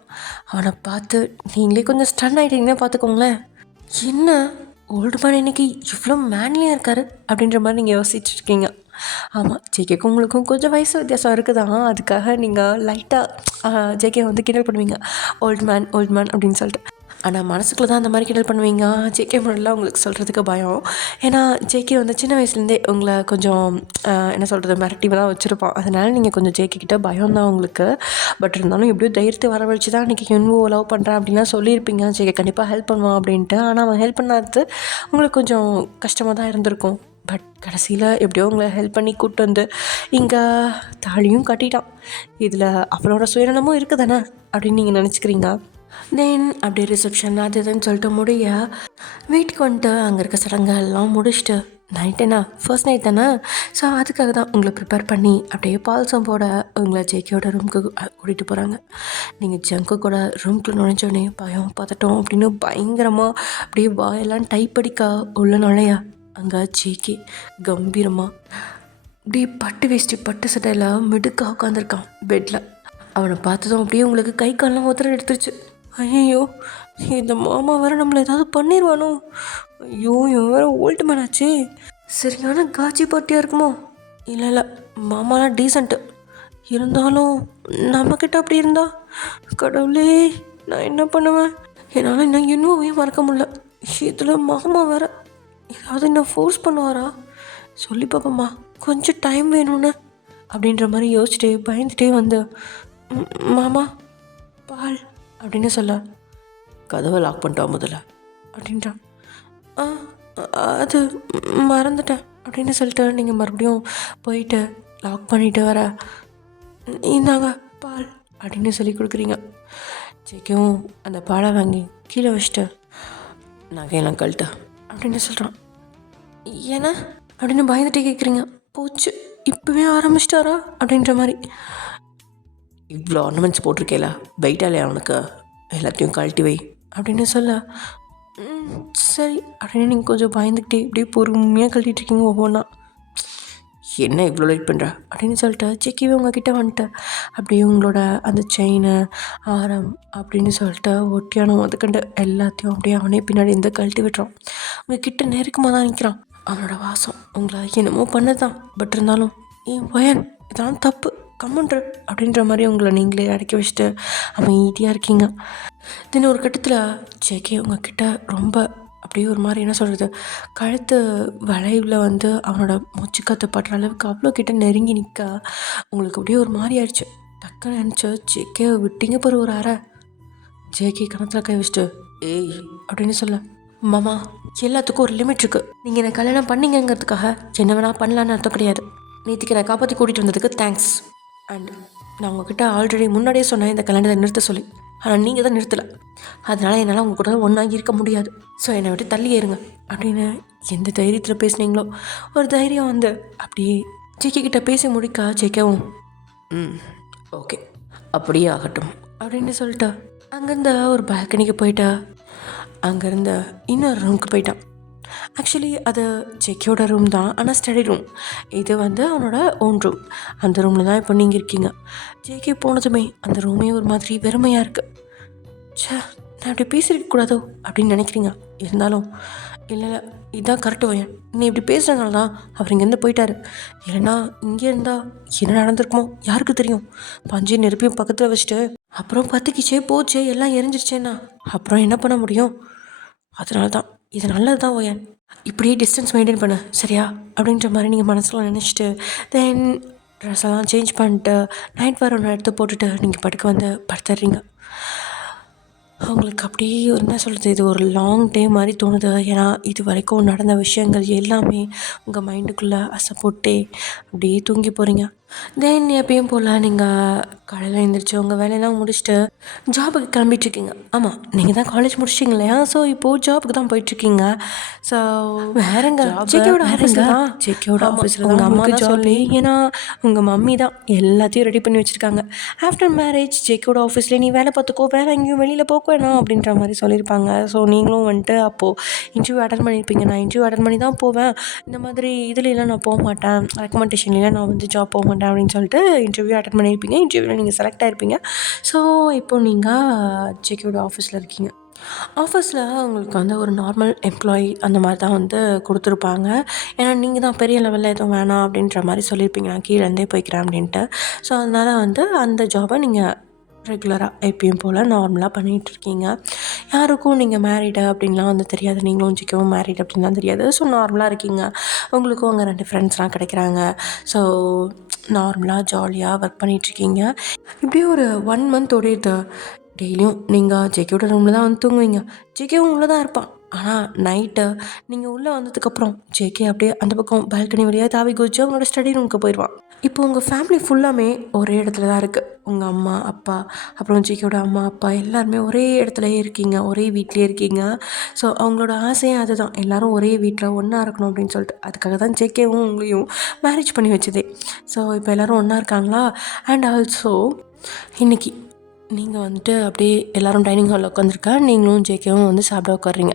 அவனை பார்த்து நீங்களே கொஞ்சம் ஸ்டன் ஆகிட்டீங்கன்னா பார்த்துக்கோங்களேன். என்ன ஓல்டு மேன் இன்னைக்கு இவ்வளோ மேன்லியாக இருக்காரு அப்படின்ற மாதிரி நீங்கள் யோசிச்சுருக்கீங்க. ஆமாம், ஜேகேக்கும் உங்களுக்கும் கொஞ்சம் வயசு வித்தியாசம் இருக்குது தான். அதுக்காக நீங்கள் லைட்டாக ஜேகே வந்து கிண்டல் பண்ணுவீங்க, ஓல்டு மேன் அப்படின்னு சொல்லிட்டு. ஆனால் மனசுக்குள்ளே தான் அந்த மாதிரி கிண்டல் பண்ணுவீங்க. ஜேகே முன்னாடிலாம் உங்களுக்கு சொல்கிறதுக்கு பயம். ஏன்னா ஜேகே வந்து சின்ன வயசுலேருந்தே உங்களை கொஞ்சம் என்ன சொல்கிறது மிரட்டிவ் தான் வச்சுருப்பான். அதனால் நீங்கள் கொஞ்சம் ஜேகே கிட்ட பயம் தான் உங்களுக்கு. பட் இருந்தாலும் எப்படியோ தைரியத்தை வரவழைச்சி தான் இன்றைக்கி யுன்பு லவ் பண்ணுறேன் அப்படின்லாம் சொல்லியிருப்பீங்க. ஜேகே கண்டிப்பாக ஹெல்ப் பண்ணுவான் அப்படின்ட்டு. ஆனால் அவன் ஹெல்ப் பண்ணாதது உங்களுக்கு கொஞ்சம் கஷ்டமாக தான் இருந்திருக்கும். பட் கடைசியில் எப்படியோ உங்களை ஹெல்ப் பண்ணி கூப்பிட்டு வந்து இங்கே தாலியும் கட்டிட்டான். இதில் அவளோட சுயநலமும் இருக்குது தானே அப்படின்னு நீங்கள் நினச்சிக்கிறீங்க. தென் அப்படியே ரிசப்ஷன் அது இதுன்னு சொல்லிட்டு வீட்டுக்கு வந்துட்டு அங்கே இருக்க சடங்குகள்லாம் முடிச்சுட்டு நைட் என்ன ஃபர்ஸ்ட் நைட் தானே. ஸோ அதுக்காக தான் உங்களை ப்ரிப்பேர் பண்ணி அப்படியே பால்சம் போட உங்களை ஜேகேயோட ரூமுக்கு கூட்டிகிட்டு போகிறாங்க. நீங்கள் ஜங்கு கூட ரூம்குள்ளே நுழைஞ்சோடனே பயம் பதட்டம் அப்படின்னு பயங்கரமாக அப்படியே வாயெல்லாம் டைப் அடிக்கா உள்ள நுழையா அங்கே ஜேகே கம்பீரமாக அப்படியே பட்டு வேஷ்டி பட்டு சட்டையில் மிடுக்காக உட்காந்துருக்கான் பெட்டில். அவனை பார்த்ததும் அப்படியே உங்களுக்கு கை காலெலாம் ஒருத்தர எடுத்துருச்சு. ஐயோ இந்த மாமா வேறு நம்மளை ஏதாவது பண்ணிடுவானோ, ஐயோ இவன் வேறு ஓல்டு மேன் ஆச்சு, சரியான காட்சி பார்ட்டியாக இருக்குமோ. இல்லை இல்லை, மாமாலாம் டீசண்ட்டு, இருந்தாலும் நம்மக்கிட்ட அப்படி இருந்தா கடவுளே நான் என்ன பண்ணுவேன். என்னால் இன்னும் மறக்க முடியல. இதில் மாமா வேறு ஏதாவது என்ன ஃபோர்ஸ் பண்ணுவாரா, சொல்லி பார்ப்போம்மா, கொஞ்சம் டைம் வேணும்னு அப்படின்ற மாதிரி யோசிச்சுட்டே பயந்துட்டே வந்து மாமா பால் அப்படின்னு சொல்ல, கதவை லாக் பண்ணிட்டா முதல்ல அப்படின்றான். அது மறந்துட்டேன் அப்படின்னு சொல்லிட்டு நீங்கள் மறுபடியும் போயிட்டு லாக் பண்ணிவிட்டு வர, இந்தாங்க பால் அப்படின்னு சொல்லி கொடுக்குறீங்க. ஜேகேவும் அந்த பாலை வாங்கி கீழே வச்சுட்டு நகையெல்லாம் கழட்ட அப்படின்னு சொல்கிறான். ஏன்னா அப்படின்னு பயந்துட்டே கேட்குறீங்க. போச்சு இப்போவே ஆரம்பிச்சிட்டாரா அப்படின்ற மாதிரி. இவ்வளோ ஆர்னமெண்ட்ஸ் போட்டிருக்கேல, வெயிட்டாலே அவனுக்கு எல்லாத்தையும் கழட்டி வை அப்படின்னு சொல்ல, சரி அப்படின்னு நீங்கள் கொஞ்சம் பயந்துக்கிட்டே இப்படியே பொறுமையாக கழட்டிகிட்ருக்கீங்க ஒவ்வொன்றா. என்ன இவ்வளோ லேட் பண்ணுற அப்படின்னு சொல்லிட்டு ஜேகேவே உங்ககிட்ட வந்துட்டு அப்படியே உங்களோட அந்த செயின் ஆரம் அப்படின்னு சொல்லிட்டு ஒட்டியானம் அதுக்கண்டு எல்லாத்தையும் அப்படியே அவனே பின்னாடி இந்த கழட்டி விட்டுறான். உங்ககிட்ட நெருக்கமாக தான் நிற்கிறான். அவனோட வாசம் உங்களை என்னமோ பண்ணதான், பட் இருந்தாலும் ஏன் பையன் இதெல்லாம் தப்பு கம்முன்ற அப்படின்ற மாதிரி உங்களை நீங்களே அடக்கி வச்சுட்டு அமைதியாக இருக்கீங்க. தின ஒரு கட்டத்தில் ஜேகே உங்ககிட்ட ரொம்ப அப்படியே ஒரு மாதிரி என்ன சொல்கிறது, கழுத்து வளைவில் வந்து அவனோட மூச்சுக்காற்று படுற அளவுக்கு அவ்வளோ கிட்ட நெருங்கி நிற்க உங்களுக்கு அப்படியே ஒரு மாதிரி ஆயிடுச்சு. டக்குன்னு நினச்சி ஜேகே விட்டீங்க போகிற ஒரு அரை. ஜேகே கணத்தில் கை வச்சுட்டு ஏய் அப்படின்னு சொல்ல, மாமா எல்லாத்துக்கும் ஒரு லிமிட் இருக்குது. நீங்கள் என்னை கல்யாணம் பண்ணிங்கிறதுக்காக என்ன வேணால் பண்ணலான்னு அர்த்தம் கிடையாது. நேற்றுக்கு நான் காப்பாற்றி கூட்டிகிட்டு வந்ததுக்கு தேங்க்ஸ். அண்ட் நான் உங்ககிட்ட ஆல்ரெடி முன்னாடியே சொன்னேன் இந்த கல்யாணத்தை நிறுத்த சொல்லி, ஆனால் நீங்கள் தான் நிறுத்தலை. அதனால் என்னால் உங்கள் கூட ஒன்றாகி இருக்க முடியாது. ஸோ என்னை விட்டு தள்ளி ஏறுங்க அப்படின்னு எந்த தைரியத்தில் பேசுனீங்களோ ஒரு தைரியம் வந்து அப்படியே ஜேகே கிட்ட பேசி முடிக்க ஜேகவும் ஓகே அப்படியே ஆகட்டும் அப்படின்னு சொல்லிட்டா அங்கேருந்து ஒரு பால்கனிக்கு போயிட்டா. அங்கேருந்து இன்னொரு ரூமுக்கு போயிட்டான். ஆக்சுவலி அது ஜேகேயோட ரூம் தான், ஆனால் ஸ்டடி ரூம். இது வந்து அவனோட ஓன் ரூம். அந்த ரூமில் தான் இப்போ நீங்கள் இருக்கீங்க. ஜேகே போனதுமே அந்த ரூமே ஒரு மாதிரி வெறுமையாக இருக்குது. சே நான் அப்படி பேசியிருக்கக்கூடாதோ அப்படின்னு நினைக்கிறீங்க. இருந்தாலும் இல்லை இல்லை இதுதான் கரெக்டு வயன், நீ இப்படி பேசுகிறதுனால தான் அவர் இங்கேருந்து போயிட்டார். இல்லைன்னா இங்கே இருந்தால் என்ன நடந்திருக்குமோ யாருக்கு தெரியும். பஞ்சு நெருப்பியும் பக்கத்தில் வச்சுட்டு அப்புறம் பத்துக்கிச்சே போச்சே எல்லாம் எரிஞ்சிருச்சேன்னா அப்புறம் என்ன பண்ண முடியும். அதனால தான் இது நல்லது தான் ஓயன், இப்படியே டிஸ்டன்ஸ் மெயின்டைன் பண்ண சரியா அப்படின்ற மாதிரி நீங்கள் மனசில் நினச்சிட்டு தென் ட்ரெஸ் எல்லாம் சேஞ்ச் பண்ணிட்டு நைட் வேறு ஒன்று எடுத்து போட்டுட்டு நீங்கள் படுக்க வந்து படுத்துடுறீங்க. அவங்களுக்கு அப்படியே என்ன சொல்கிறது, இது ஒரு லாங் டே மாதிரி தோணுது. ஏன்னா இது வரைக்கும் நடந்த விஷயங்கள் எல்லாமே உங்கள் மைண்டுக்குள்ளே அசை போட்டே அப்படியே தூங்கி போகிறீங்க. தென் எப்பயும் போல் நீங்கள் காலையில் எழுந்திரிச்சு உங்கள் வேலையெல்லாம் முடிச்சுட்டு ஜாபுக்கு கிளம்பிட்டுருக்கீங்க. ஆமாம் நீங்கள் தான் காலேஜ் முடிச்சிட்டிங்க இல்லையா, ஸோ இப்போது ஜாபுக்கு தான் போயிட்டுருக்கீங்க. ஸோ வேறங்க ஜேகேயோட ஆஃபீஸில் தான், ஜேகேயோட ஆஃபீஸில் உங்கள் அம்மா தான் சொல்லி, ஏன்னா உங்கள் மம்மி தான் எல்லாத்தையும் ரெடி பண்ணி வச்சுருக்காங்க. ஆஃப்டர் மேரேஜ் ஜேகேயோட ஆஃபீஸில் நீ வேலை பார்த்துக்கோ, வேறு எங்கேயும் வெளியில் போக வேணாம் அப்படின்ற மாதிரி சொல்லியிருப்பாங்க. ஸோ நீங்களும் வந்துட்டு அப்போது இன்டர்வியூ அட்டன் பண்ணியிருப்பீங்க. நான் இன்டர்வியூ அட்டன் பண்ணி தான் போவேன், இந்த மாதிரி இதுலலாம் நான் போக மாட்டேன், ரெக்கமெண்டேஷன்லாம் நான் வந்து ஜாப் போக மாட்டேன் அப்படின்னு சொல்லிட்டு இன்டர்வியூ அட்டன் பண்ணியிருப்பீங்க. இன்டர்வியூவில் நீங்கள் செலக்ட் ஆகிருப்பீங்க. ஸோ இப்போ நீங்கள் ஜேகேயோட ஆஃபீஸில் இருக்கீங்க. ஆஃபீஸில் உங்களுக்கு வந்து ஒரு நார்மல் எம்ப்ளாயி அந்த மாதிரி தான் வந்து கொடுத்துருப்பாங்க. ஏன்னா நீங்கள் தான் பெரிய லெவலில் எதுவும் வேணாம் அப்படின்ற மாதிரி சொல்லியிருப்பீங்க, நான் கீழேருந்தே போய்க்கிறேன் அப்படின்ட்டு. ஸோ அதனால் வந்து அந்த ஜாபை நீங்கள் ரெகுலராக எப்பயும் போல் நார்மலாக பண்ணிகிட்ருக்கீங்க. யாருக்கும் நீங்கள் மேரீடு அப்படின்லாம் வந்து தெரியாது, நீங்களும் ஜிக்கவும் மேரீட் அப்படின்லாம் தெரியாது. ஸோ நார்மலாக இருக்கீங்க. உங்களுக்கும் அங்கே 2 ஃப்ரெண்ட்ஸ்லாம் கிடைக்கிறாங்க. ஸோ நார்மலாக ஜாலியாக ஒர்க் பண்ணிகிட்ருக்கீங்க. இப்படியே ஒரு 1 மந்த் ஓடிடுது. டெய்லியும் நீங்கள் ஜேகேயோட ரூமில் தான் வந்து தூங்குவீங்க. ஜேகேவும் உள்ளே தான் இருப்பான். ஆனால் நைட்டு நீங்கள் உள்ளே வந்ததுக்கப்புறம் ஜேகே அப்படியே அந்த பக்கம் பால்கனி வழியாக தாவி குதிச்சு அவங்களோட ஸ்டடி ரூமுக்கு போயிடுவான். இப்போ உங்கள் ஃபேமிலி ஃபுல்லாமே ஒரே இடத்துல தான் இருக்குது. உங்கள் அம்மா அப்பா அப்புறம் ஜேகேயோட அம்மா அப்பா எல்லாருமே ஒரே இடத்துலையே இருக்கீங்க, ஒரே வீட்லேயே இருக்கீங்க. ஸோ அவங்களோட ஆசையும் அதுதான், எல்லோரும் ஒரே வீட்டில் ஒன்றா இருக்கணும் அப்படின்னு சொல்லிட்டு. அதுக்காக தான் ஜேகேவும் உங்களையும் மேரேஜ் பண்ணி வச்சதே. ஸோ இப்போ எல்லோரும் ஒன்றா இருக்காங்களா. அண்ட் ஆல்சோ இன்றைக்கி நீங்கள் வந்துட்டு அப்படியே எல்லோரும் டைனிங் ஹாலில் உட்காந்துருக்கா, நீங்களும் ஜேகேவும் வந்து சாப்பிட உட்காருறீங்க.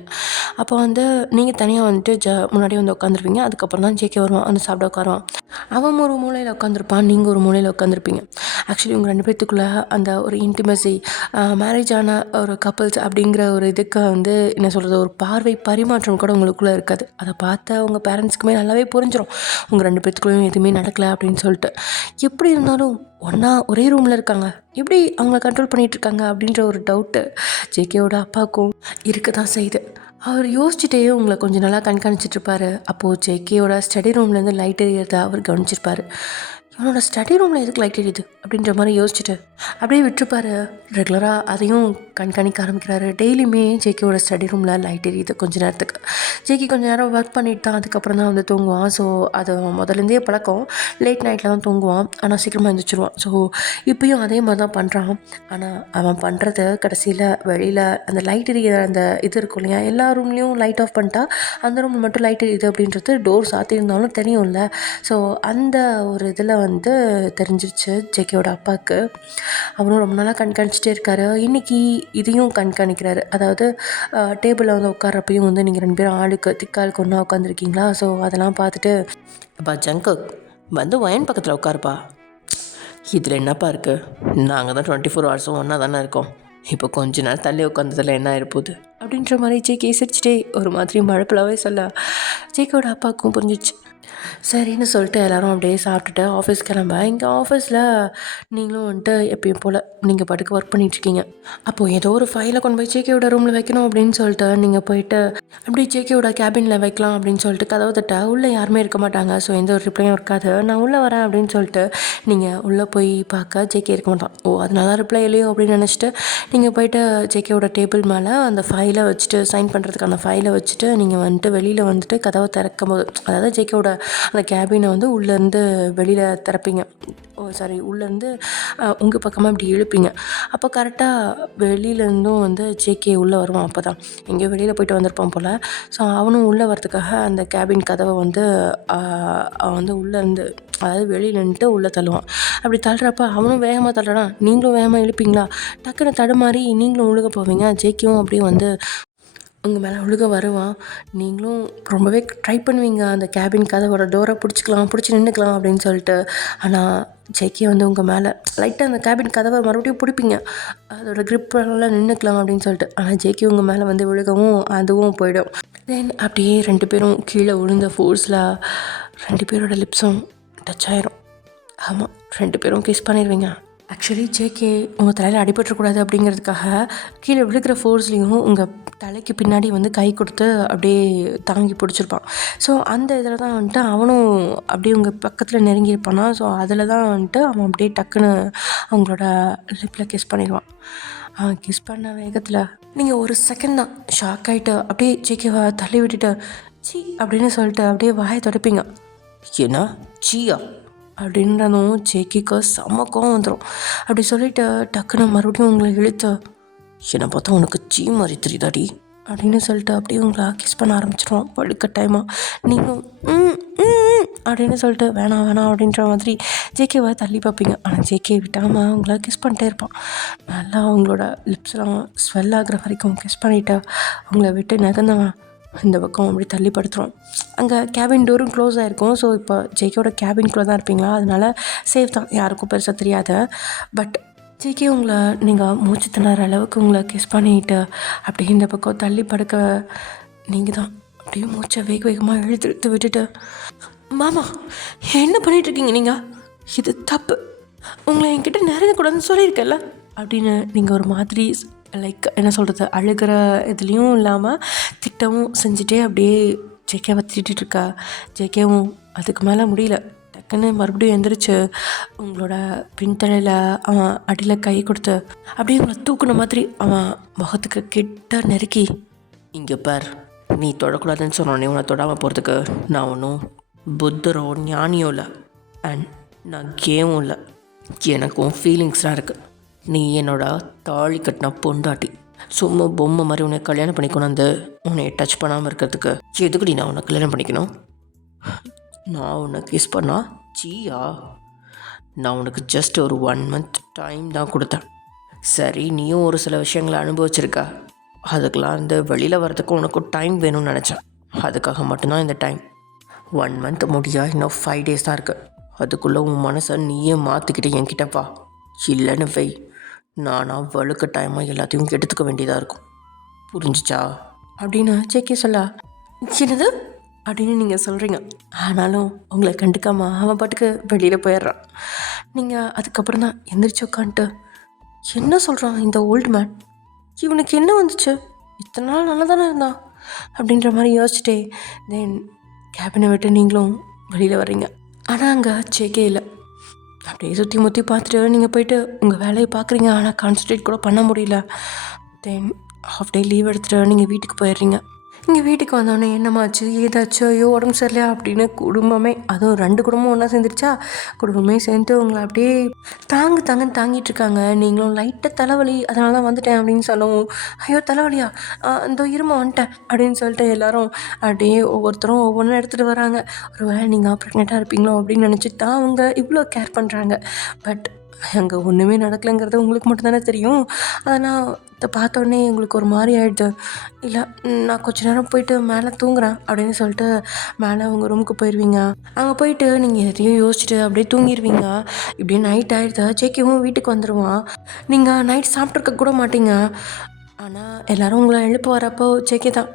அப்போ வந்து நீங்கள் தனியாக வந்துட்டு முன்னாடி வந்து உட்காந்துருப்பீங்க. அதுக்கப்புறம் தான் ஜேகே வருவான், வந்து சாப்பிட உட்காருவான். அவன் ஒரு மூலையில் உட்காந்துருப்பான், நீங்கள் ஒரு மூலையில் உட்காந்துருப்பீங்க. ஆக்சுவலி உங்கள் 2 பேர்த்துக்குள்ளே அந்த ஒரு இன்டிமசி, மேரேஜ் ஆன ஒரு கப்புள்ஸ் அப்படிங்கிற ஒரு இதுக்கு வந்து என்ன சொல்கிறது, ஒரு பார்வை பரிமாற்றம் கூட உங்களுக்குள்ளே இருக்காது. அதை பார்த்த உங்கள் பேரண்ட்ஸ்க்குமே நல்லாவே புரிஞ்சிடும் உங்கள் 2 பேர்த்துக்குள்ளேயும் எதுவுமே நடக்கலை அப்படின்னு சொல்லிட்டு. எப்படி இருந்தாலும் ஒன்றா ஒரே ரூமில் இருக்காங்க, எப்படி அவங்க கண்ட்ரோல் பண்ணிகிட்ருக்காங்க அப்படின்ற ஒரு டவுட்டு ஜேகேவோட அப்பாவுக்கும் இருக்க தான் செய்யுது. அவர் யோசிச்சுட்டே உங்களை கொஞ்சம் நல்லா கண்காணிச்சிட்ருப்பார். அப்போது ஜேகேயோட ஸ்டடி ரூம்லேருந்து லைட் எரியறத அவர் கவனிச்சிருப்பார். இவனோட ஸ்டடி ரூமில் எதுக்கு லைட் எரியுது அப்படின்ற மாதிரி யோசிச்சுட்டு அப்படியே விட்டுருப்பார். ரெகுலராக அதையும் கண்காணிக்க ஆரம்பிக்கிறாரு. டெய்லியுமே ஜேகேவோட ஸ்டடி ரூமில் லைட் எரியுது கொஞ்ச நேரத்துக்கு. ஜேகே கொஞ்சம் நேரம் ஒர்க் பண்ணிட்டு தான் அதுக்கப்புறம் தான் வந்து தூங்குவான். ஸோ அது முதலேருந்தே பழக்கம். லேட் நைட்டில் தான் தூங்குவான், ஆனால் சீக்கிரமாக எழுந்திரிச்சிருவான். ஸோ இப்போயும் அதே மாதிரி தான் பண்ணுறான். ஆனால் அவன் பண்ணுறது கடைசியில் வெளியில் அந்த லைட் எரியிற அந்த இது இருக்கும் இல்லையா, எல்லா ரூம்லேயும் லைட் ஆஃப் பண்ணிட்டா அந்த ரூமில் மட்டும் லைட் எரியுது அப்படின்றது டோர் சாத்தியிருந்தாலும் தெரியும்ல. ஸோ அந்த ஒரு இதில் வந்து தெரிஞ்சிருச்சு ஜேகேயோட அப்பாவுக்கு. அவரும் ரொம்ப நாளாக கண்காணிச்சிட்டே இருக்காரு. இன்றைக்கி இதையும் கண்காணிக்கிறாரு. அதாவது டேபிளில் வந்து உட்காரப்பையும் வந்து நீங்கள் 2 பேரும் ஆளுக்கு திக்காளுக்கு ஒன்றா உட்காந்துருக்கீங்களா. ஸோ அதெல்லாம் பார்த்துட்டு, அப்பா ஜங்கக் வந்து வயன் பக்கத்தில் உட்காருப்பா, இதில் என்னப்பா இருக்குது, நாங்கள் தான் 24 ஹவர்ஸும் ஒன்றா தானே இருக்கோம், இப்போ கொஞ்ச நேரம் தள்ளி உட்காந்ததில் என்ன ஆயிருப்போகுது அப்படின்ற மாதிரி ஜேகே சிரிச்சிட்டே ஒரு மாதிரி மழப்பலாவே சொல்ல ஜேகேயோட அப்பாவுக்கும் புரிஞ்சிச்சு. சரின்னு சொல்லிட்டு எல்லோரும் அப்படியே சாப்பிட்டுட்டு ஆஃபீஸ் கிளம்ப. இங்கே ஆஃபீஸில் நீங்களும் வந்துட்டு எப்பயும் போல் நீங்கள் பாட்டுக்கு ஒர்க் பண்ணிகிட்ருக்கீங்க. அப்போது ஏதோ ஒரு ஃபைலை கொண்டு போய் ஜேகேயோட ரூமில் வைக்கணும் அப்படின்னு சொல்லிட்டு நீங்கள் போயிட்டு அப்படியே ஜேகேயோட கேபினில் வைக்கலாம் அப்படின்னு சொல்லிட்டு கதவை தட்ட உள்ளே யாருமே இருக்க மாட்டாங்க. ஸோ எந்த ஒரு ரிப்ளையும் இருக்காது. நான் உள்ளே வரேன் அப்படின்னு சொல்லிட்டு நீங்கள் உள்ளே போய் பார்க்க ஜேகே இருக்க மாட்டான். ஓ அதனால தான் ரிப்ளை இல்லையோ அப்படின்னு நினச்சிட்டு நீங்கள் போயிட்டு ஜேகேயோட டேபிள் மேலே அந்த ஃபைலை வச்சுட்டு சைன் பண்ணுறதுக்கான ஃபைலை வச்சுட்டு நீங்கள் வந்துட்டு வெளியில் வந்துட்டு கதவை திறக்கும் போது, அதாவது ஜேகேயோட அந்த கேபினை வந்து உள்ளேருந்து வெளியில் திறப்பீங்க. உள்ளேருந்து உங்கள் பக்கமாக இப்படி இழுப்பீங்க. அப்போ கரெக்டாக வெளியிலேருந்தும் வந்து ஜேகே உள்ளே வருவான். அப்போ தான் எங்கேயோ வெளியில் போயிட்டு வந்திருப்பான் போல். ஸோ அவனும் உள்ளே வரதுக்காக அந்த கேபின் கதவை வந்து அவன் வந்து உள்ளேருந்து, அதாவது வெளியில் நின்றுட்டு உள்ளே தள்ளுவான். அப்படி தள்ளுறப்ப அவனும் வேகமாக தள்ளுறான், நீங்களும் வேகமாக இழுப்பீங்களா, டக்குன்னு தடுமாறி நீங்களும் உழுக போவீங்க. ஜேகேவும் அப்படியே வந்து உங்கள் மேலே ஒழுக வருவான். நீங்களும் ரொம்பவே ட்ரை பண்ணுவீங்க அந்த கேபின் கதவோட டோரை பிடிச்சி நின்றுக்கலாம் அப்படின்னு சொல்லிட்டு. ஆனால் ஜேகே வந்து உங்கள் மேலே லைட்டாக அந்த கேபின் கதவை மறுபடியும் பிடிப்பீங்க, அதோட க்ரிப்பெல்லாம் நின்றுக்கலாம் அப்படின்னு சொல்லிட்டு. ஆனால் ஜேகே உங்கள் மேலே வந்து விழுகவும் அதுவும் போயிடும். தென் அப்படியே 2 பேரும் கீழே விழுந்த ஃபோர்ஸில் 2 பேரோட லிப்ஸும் டச் ஆயிரும். ஆமாம், 2 பேரும் கிஸ் பண்ணிடுவீங்க. ஆக்சுவலி ஜேகே உங்கள் தலையில் அடிபட்டுறக்கூடாது அப்படிங்கிறதுக்காக கீழே விழுக்கிற ஃபோர்ஸ்லேயும் உங்கள் தலைக்கு பின்னாடி வந்து கை கொடுத்து அப்படியே தாங்கி பிடிச்சிருப்பான். ஸோ அந்த இதில் தான் வந்துட்டு அவனும் அப்படியே உங்கள் பக்கத்தில் நெருங்கியிருப்பானா. ஸோ அதில் தான் வந்துட்டு அவன் அப்படியே டக்குன்னு அவங்களோட லிப்பில் கிஸ் பண்ணிடுவான். அவன் கிஸ் பண்ண வேகத்தில் நீங்கள் ஒரு செகண்ட் தான் ஷாக் ஆகிட்டு அப்படியே ஜேகேவை தள்ளி விட்டுட்டு சீ அப்படின்னு சொல்லிட்டு அப்படியே வாயை துடைப்பீங்க. ஏன்னா சீயா அப்படின்றதும் ஜேகேக்கு செம்ம கோவம் வந்துடும். அப்படி சொல்லிவிட்டு டக்குன்னு மறுபடியும் உங்களை இழுத்து, என்னை பார்த்தா உனக்கு சீ மாதிரி தெரியுதாடி அப்படின்னு சொல்லிட்டு அப்படியே உங்களை கிஸ் பண்ண ஆரம்பிச்சிடுவோம் வலுக்கட்டாயமாக. நீங்களும் அப்படின்னு சொல்லிட்டு வேணாம் அப்படின்ற மாதிரி ஜேகேவை தள்ளி பார்ப்பீங்க. ஆனால் ஜேகே விட்டாமல் உங்களை கிஸ் பண்ணிட்டே இருப்பான். நல்லா அவங்களோட லிப்ஸ்லாம் ஸ்வெல் ஆகிற வரைக்கும் கிஸ் பண்ணிவிட்டு அவங்கள விட்டு நகர்ந்தவன் இந்த பக்கம் அப்படி தள்ளி படுத்துகிறோம். அங்கே கேபின் டோரும் க்ளோஸ் ஆகிருக்கும். ஸோ இப்போ ஜேகேயோட கேபின்குள்ளே தான் இருப்பீங்களா, அதனால் சேஃப் தான், யாருக்கும் பெருசாக தெரியாது. பட் ஜேகே உங்களை நீங்கள் மூச்சு திணற அளவுக்கு உங்களை கிஸ் பண்ணிட்டு அப்படி இந்த பக்கம் தள்ளி படுக்க நீங்கள் தான் அப்படியே மூச்சை வேகமாக இழுத்து விட்டுட்டு, மாமா என்ன பண்ணிகிட்ருக்கீங்க நீங்கள், இது தப்பு, உங்களை என்கிட்ட நெருங்கக்கூடாதுன்னு சொல்லியிருக்கேன்ல அப்படின்னு நீங்கள் ஒரு மாதிரி லைக் என்ன சொல்கிறது, அழுகிற இதுலேயும் இல்லாமல் திட்டமும் செஞ்சுட்டே அப்படியே ஜேகேவை திட்டிகிட்ருக்கா. ஜேகேவும் அதுக்கு மேலே முடியல, டக்குன்னு மறுபடியும் எந்திரிச்சு உங்களோட பின்தலையில் அவன் அடியில் கை கொடுத்து அப்படியே உங்களை தூக்குன மாதிரி அவன் முகத்துக்கு கிட்ட நெருக்கி, இங்கே பார் நீ தொடக்கூடாதுன்னு சொன்னோடனே உன்னை தொடாமல் போகிறதுக்கு நான் ஒன்றும் புத்தரோ ஞானியோ இல்லை, அண்ட் நான் கேவும் இல்லை. எனக்கும் ஃபீலிங்ஸ்லாம் இருக்குது. நீ என்னோட தாலி கட்டின பொண்டாட்டி. சும்மா பொம்மை மாதிரி உன்னை கல்யாணம் பண்ணிக்கணும். அந்த உன்னை டச் பண்ணாமல் இருக்கிறதுக்கு எதுக்குடி நான் உன்னை கல்யாணம் பண்ணிக்கணும்? நான் உன்னை கிஸ் பண்ணா சீயா? நான் உனக்கு ஜஸ்ட் ஒரு 1 month டைம் தான் கொடுத்தேன். சரி, நீயும் ஒரு சில விஷயங்களை அனுபவிச்சிருக்க. அதுக்கெலாம் இந்த வெளியில் வரதுக்கு உனக்கு டைம் வேணும்னு நினச்சேன். அதுக்காக மட்டும்தான் இந்த டைம். 1 month முடியா இன்னும் 5 days தான் இருக்குது. அதுக்குள்ளே உன் மனசை நீயே மாற்றிக்கிட்டு என்கிட்ட வா. இல்லைன்னு வை, நானாக வழுக்க டைமாக எல்லாத்தையும் எடுத்துக்க வேண்டியதாக இருக்கும். புரிஞ்சிச்சா? அப்படின்னு ஜேகே சொல்ல, என்னது அப்படின்னு நீங்கள் சொல்கிறீங்க. ஆனாலும் உங்களை கண்டுக்காமல் அவன் பாட்டுக்கு வெளியில் போயிடுறான். நீங்கள் அதுக்கப்புறம் தான் எந்திரிச்சு உட்காந்துட்டு, என்ன சொல்கிறான் இந்த ஓல்டு மேன்? இவனுக்கு என்ன வந்துச்சு? இத்தனை நாள் நல்லா தானே இருந்தான் அப்படின்ற மாதிரி யோசிச்சுட்டே தென் கேபினை விட்டு நீங்களும் வெளியில் வர்றீங்க. ஆனால் அங்கே ஜேகே இல்லை. அப்படியே சுற்றி முற்றி பார்த்துட்டு நீங்கள் போயிட்டு உங்கள் வேலையை பார்க்குறீங்க. ஆனால் கான்சன்ட்ரேட் கூட பண்ண முடியல. தென் ஹாஃப் டே லீவ் எடுத்துகிட்டு நீங்கள் வீட்டுக்கு போயிடுறீங்க. இங்கே வீட்டுக்கு வந்தோடனே என்னமாச்சு ஏதாச்சும் ஐயோ உடம்பு சரியில்லையா அப்படின்னு குடும்பமே, அதுவும் 2 குடும்பம் ஒன்றா சேர்ந்துருச்சா, குடும்பமே சேர்ந்து உங்களை அப்படியே தாங்கன்னு தாங்கிட்டு இருக்காங்க. நீங்களும் லைட்டாக தலைவலி அதனால தான் வந்துட்டேன் அப்படின்னு சொல்லவும், ஐயோ தலைவலியா, இந்த இருமா வந்துட்டேன் அப்படின்னு சொல்லிட்டு எல்லாரும் அப்படியே ஒவ்வொருத்தரும் ஒவ்வொன்றும் எடுத்துகிட்டு வராங்க. ஒரு வேளை நீங்கள் ப்ரெக்னெண்ட்டாக இருப்பீங்களோ அப்படின்னு நினச்சிட்டு தான் அவங்க இவ்வளோ கேர் பண்ணுறாங்க. பட் அங்கே ஒன்றுமே நடக்கலைங்கிறது உங்களுக்கு மட்டும்தானே தெரியும். அதனால் இதை பார்த்தோன்னே உங்களுக்கு ஒரு மாதிரி ஆகிடுது. இல்லை, நான் கொஞ்ச நேரம் போயிட்டு மேலே தூங்குறேன் அப்படின்னு சொல்லிட்டு மேலே உங்கள் ரூமுக்கு போயிடுவீங்க. அங்கே போயிட்டு நீங்கள் எதையும் யோசிச்சுட்டு அப்படியே தூங்கிடுவீங்க. இப்படியே நைட் ஆகிடுது. ஜேகேவும் வீட்டுக்கு வந்துடுவான். நீங்கள் நைட் சாப்பிட்ருக்க கூட மாட்டீங்க. ஆனால் எல்லோரும் உங்களை எழுப்ப வரப்போ ஜேகே தான்,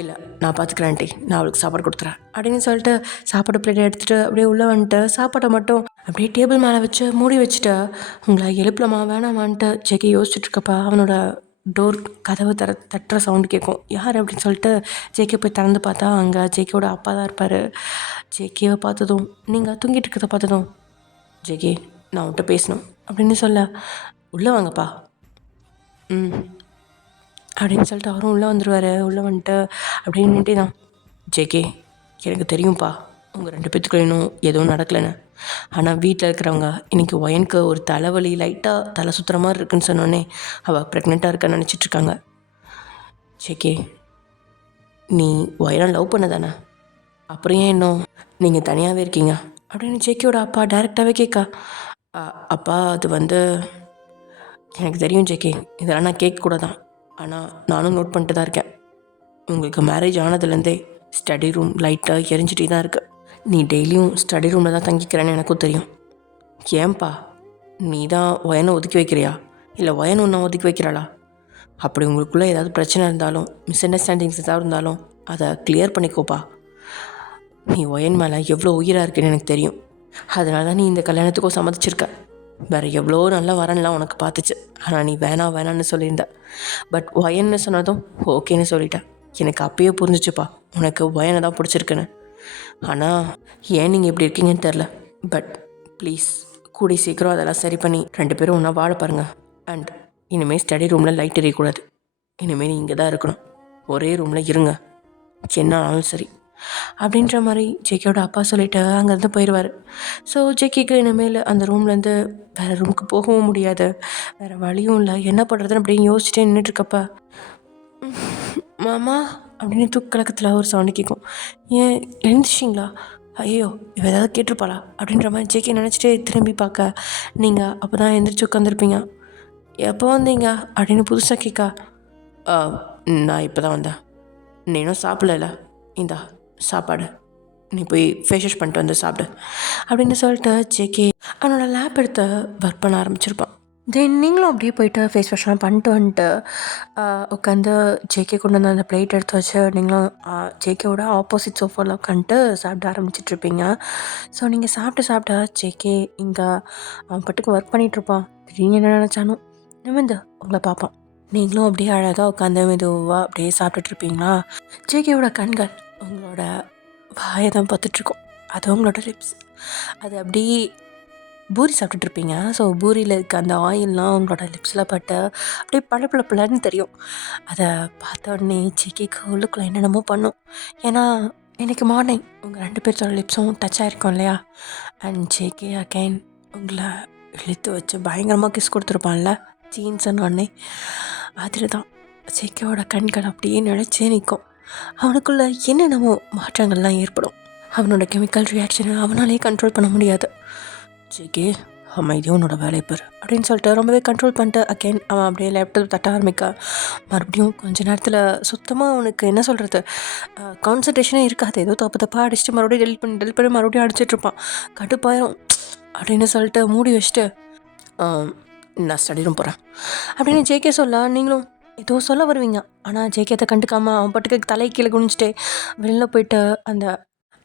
இல்லை நான் பார்த்துக்கிறேன் ஆண்டி, நான் அவளுக்கு சாப்பாடு கொடுத்துறேன் அப்படின்னு சொல்லிட்டு சாப்பாடு பிளேட்டை எடுத்துகிட்டு அப்படியே உள்ளே வந்துட்டு சாப்பாட்டை மட்டும் அப்படியே டேபிள் மேலே வச்சு மூடி வச்சுட்டு உங்களை எழுப்பலாமா வேணாமான்ட்டு ஜேகே யோசிச்சுட்ருக்கப்பா அவனோட டோர் கதவு தட்டுற சவுண்டு கேட்கும். யார் அப்படின்னு சொல்லிட்டு ஜேகே போய் திறந்து பார்த்தா அங்கே ஜேகேவோட அப்பா தான் இருப்பார். ஜேகேவை பார்த்ததும், நீங்கள் தூங்கிட்டு இருக்கிறத பார்த்ததும், ஜேகே நான் உன்கிட்ட பேசணும் அப்படின்னு சொல்ல, உள்ளே வாங்கப்பா அப்படின்னு சொல்லிட்டு அவரும் உள்ளே வந்துடுவார். உள்ளே வந்துட்டு அப்படின்னு நின்றுட்டே தான், ஜேகே எனக்கு தெரியும்ப்பா உங்கள் 2 பேத்துக்குள்ள இன்னும் எதுவும் நடக்கலைன்னு. ஆனால் வீட்டில் இருக்கிறவங்க இன்றைக்கி ஒயனுக்கு ஒரு தலைவலி லைட்டாக தலை சுற்றுற மாதிரி இருக்குன்னு சொன்னோன்னே அவள் ப்ரெக்னெண்ட்டாக இருக்கான்னு நினச்சிட்ருக்காங்க. ஜேகே நீ ஒயனை லவ் பண்ண தானே, அப்புறம் ஏன் இன்னும் நீங்கள் தனியாகவே இருக்கீங்க அப்படின்னு ஜேகேயோட அப்பா டைரெக்டாகவே கேட்கா. அப்பா அது எனக்கு தெரியும் ஜேகே, இதெல்லாம் நான் கேட்கக்கூடாதான். ஆனால் நானும் நோட் பண்ணிட்டு தான் இருக்கேன். உங்களுக்கு மேரேஜ் ஆனதுலேருந்தே ஸ்டடி ரூம் லைட்டாக எரிஞ்சிட்டே தான் இருக்குது. நீ டெய்லியும் ஸ்டடி ரூமில் தான் தங்கிக்கிறேன்னு எனக்கும் தெரியும். ஏன்பா நீ தான் ஒயனை ஒதுக்கி வைக்கிறியா, இல்லை ஒயன் ஒன்றா ஒதுக்கி வைக்கிறாளா? அப்படி உங்களுக்குள்ளே ஏதாவது பிரச்சனை இருந்தாலும் மிஸ் அண்டர்ஸ்டாண்டிங்ஸ் ஏதாவது இருந்தாலும் அதை கிளியர் பண்ணிக்கோப்பா. நீ ஒயன் மேலே எவ்வளோ உயிராக இருக்குன்னு எனக்கு தெரியும். அதனால தான் நீ இந்த கல்யாணத்துக்கும் சம்மதிச்சிருக்க. வேறு எவ்வளோ நல்லா வரன்லாம் உனக்கு பார்த்துச்சு. ஆனால் நீ வேணான்னு சொல்லியிருந்த. பட் ஒயன்னு சொன்னதும் ஓகேன்னு சொல்லிட்டேன். எனக்கு அப்பயே புரிஞ்சிச்சுப்பா உனக்கு ஒயனை தான் பிடிச்சிருக்குன்னு. ஆனால் ஏன் நீங்கள் இப்படி இருக்கீங்கன்னு தெரில. பட் ப்ளீஸ் கூடி சீக்கிரம் அதெல்லாம் சரி பண்ணி 2 பேரும் ஒன்றா வாழ பாருங்கள். அண்ட் இனிமேல் ஸ்டடி ரூமில் லைட் எரியக்கூடாது. இனிமேல் நீ இங்கே தான் இருக்கணும். ஒரே ரூமில் இருங்க, என்ன ஆனாலும் சரி அப்படின்ற மாதிரி ஜேகேயோட அப்பா சொல்லிவிட்டு அங்கேருந்து போயிடுவார். ஸோ ஜேகேக்கு இனிமேல் அந்த ரூம்லேருந்து வேறு ரூமுக்கு போகவும் முடியாது. வேறு வழியும் இல்லை. என்ன பண்ணுறதுன்னு அப்படின்னு யோசிச்சுட்டே நின்றுட்டுருக்கப்ப, மாமா அப்படின்னு தூக்கலக்கத்தில் ஒரு சவுண்டு கேட்கும். ஏன் எழுந்துச்சிங்களா? ஐயோ இவ ஏதாவது கேட்டிருப்பாளா அப்படின்ற மாதிரி ஜேகே நினச்சிட்டே திரும்பி பார்க்க, நீங்கள் அப்போ தான் எழுந்திரிச்சு உட்காந்துருப்பீங்க. எப்போ வந்தீங்க அப்படின்னு புதுசாக கேட்க, நான் இப்போ தான் வந்தேன். நீ இன்னும் சாப்பிடல, இந்தா சாப்பாடு, நீ போய் ஃபேஸ் வாஷ் பண்ணிட்டு வந்து சாப்பிடு அப்படின்னு சொல்லிட்டு ஜேகே அவனோட லேப் எடுத்து ஒர்க் பண்ண ஆரம்பிச்சிருப்பான். தென் நீங்களும் அப்படியே போயிட்டு ஃபேஸ் வாஷ்லாம் பண்ணிட்டு வந்துட்டு உட்காந்து ஜேகே கொண்டு வந்து அந்த பிளேட் எடுத்து வச்சு நீங்களும் ஜேகேவோட ஆப்போசிட் சோஃபாவில் உட்காந்துட்டு சாப்பிட ஆரம்பிச்சிட்ருப்பீங்க. ஸோ நீங்கள் சாப்பிட்டு ஜேகே இங்கே அவன் பட்டுக்கு ஒர்க் பண்ணிகிட்ருப்பான். திடீர்னு என்ன நினச்சானோ நிமிந்து உங்களை பார்ப்பான். நீங்களும் அப்படியே அழகாக உட்காந்து மெதுவாக அப்படியே சாப்பிட்டுட்ருப்பீங்களா. ஜேகேவோட கண்கள் உங்களோட வாயை தான் பார்த்துட்ருக்கோம். அது உங்களோட லிப்ஸ். அது அப்படியே பூரி சாப்பிட்டுட்ருப்பீங்க. ஸோ பூரியில் இருக்க அந்த ஆயில்லாம் உங்களோட லிப்ஸில் பட்டு அப்படியே பளபளன்னு தெரியும். அதை பார்த்த உடனே ஜேகேக்கு உள்ளுக்குள்ளே என்னென்னமோ பண்ணும். ஏன்னா இன்றைக்கி மார்னிங் உங்கள் 2 பேர்த்தோட லிப்ஸும் டச் ஆகிருக்கும் இல்லையா? அண்ட் ஜேகே அகைன் உங்களை இழுத்து வச்சு பயங்கரமாக கிஸ் கொடுத்துருப்பான்ல ஜீன்ஸ்ன்னு உடனே. அதில் தான் ஜேகேவோட கண்கள் அப்படியே நினச்சே நிற்கும். அவனுக்குள்ளே என்னென்னமோ மாற்றங்கள்லாம் ஏற்படும். அவனோட கெமிக்கல் ரியாக்ஷனை அவனாலேயே கண்ட்ரோல் பண்ண முடியாது. ஜேகே அமைதியாக உன்னோட வேலையை பெறு அப்படின்னு சொல்லிட்டு ரொம்பவே கண்ட்ரோல் பண்ணிட்டு அகெயின் அவன் அப்படியே லேப்டாப் தட்ட ஆரம்பிக்க மறுபடியும் கொஞ்ச நேரத்தில் சுத்தமாக அவனுக்கு என்ன சொல்கிறது கான்சன்ட்ரேஷனே இருக்காது. ஏதோ தப்பாக அடிச்சுட்டு மறுபடியும் டெலிட் பண்ணி மறுபடியும் அடிச்சிட்ருப்பான். கடுப்பாயிரும் அப்படின்னு சொல்லிட்டு மூடி வச்சுட்டு நான் ஸ்டடி ரூம் போகிறேன் அப்படின்னு ஜேகே சொல்ல நீங்களும் ஏதோ சொல்ல வருவீங்க. ஆனால் ஜேகே அதை கண்டுக்காமல் அவன் பாட்டுக்கு தலை கீழே குனிஞ்சிட்டு வெளியில் போயிட்டு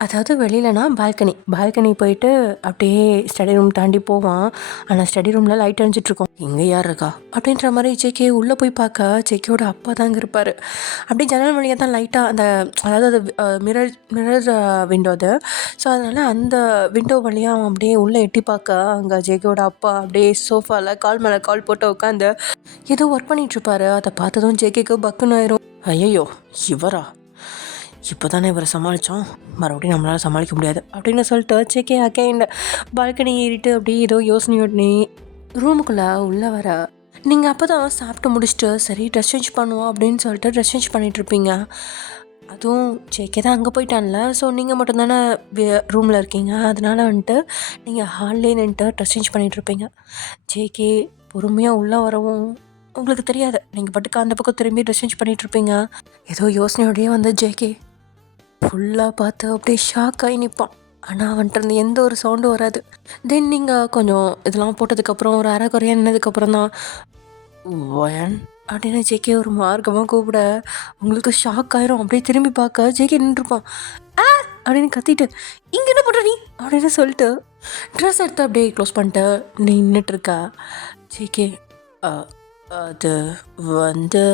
அதாவது வெளியிலனா பால்கனி போயிட்டு அப்படியே ஸ்டடி ரூம் தாண்டி போவான். ஆனால் ஸ்டடி ரூமில் லைட் அணிஞ்சிட்ருக்கோம். இங்கே யார் இருக்கா அப்படின்ற மாதிரி ஜேகே உள்ளே போய் பார்க்க ஜேகேயோட அப்பா தாங்க இருப்பார். அப்படியே ஜன்னல் வழியாக தான் லைட்டாக அந்த அதாவது அது மிரர் விண்டோ அது. ஸோ அதனால் அந்த விண்டோ வழியாக அவன் அப்படியே உள்ளே எட்டி பார்க்க அங்கே ஜேகேயோட அப்பா அப்படியே சோஃபாவில் கால் மேலே கால் போட்டு உட்காந்து ஏதோ ஒர்க் பண்ணிகிட்ருப்பாரு. அதை பார்த்ததும் ஜேகேக்கு பக்குன்னு ஆயிரும். ஐயோ இவரா, இப்போ தானே இவரை சமாளித்தோம், மறுபடியும் நம்மளால் சமாளிக்க முடியாது அப்படின்னு சொல்லிட்டு ஜேகே அகைன் பால்கனி ஏறிட்டு அப்படியே ஏதோ யோசனையோடனே ரூமுக்குள்ளே உள்ளே வர நீங்கள் அப்போ தான் சாப்பிட்டு முடிச்சுட்டு சரி ட்ரெஸ் சேஞ்ச் பண்ணுவோம் அப்படின்னு சொல்லிட்டு ட்ரெஸ் சேஞ்ச் பண்ணிகிட்ருப்பீங்க. அதுவும் ஜேகே தான் அங்கே போயிட்டான்ல. ஸோ நீங்கள் மட்டும்தானே ரூமில் இருக்கீங்க. அதனால் வந்துட்டு நீங்கள் ஹால்லே நின்றுட்டு ட்ரெஸ் சேஞ்ச் பண்ணிகிட்ருப்பீங்க. ஜேகே பொறுமையாக உள்ளே வரவும் உங்களுக்கு தெரியாது. நீங்கள் பாட்டுக்கு அந்த பக்கம் திரும்பி ட்ரெஸ் சேஞ்ச் பண்ணிகிட்ருப்பீங்க. ஏதோ யோசனையோடையே வந்து ஜேகே ஃபுல்லாக பார்த்து அப்படியே ஷாக் ஆகி நிற்பான். ஆனால் அவன்கிட்ட இருந்து எந்த ஒரு சவுண்டும் வராது. தென் நீங்கள் கொஞ்சம் இதெல்லாம் போட்டதுக்கப்புறம் ஒரு அரை குறையாக நின்னதுக்கப்புறம் தான் வயன் அப்படின்னு ஜேகே ஒரு மார்க்கமாக கூப்பிட உங்களுக்கு ஷாக் ஆயிரும். அப்படியே திரும்பி பார்க்க ஜேகே நின்றுருப்பான். அப்படின்னு கத்திட்டு இங்கே என்ன பண்ணுற நீ அப்படின்னு சொல்லிட்டு ட்ரெஸ் எடுத்து அப்படியே க்ளோஸ் பண்ணிட்டு நின்றுட்டுருக்கா. ஜேகே அது வந்து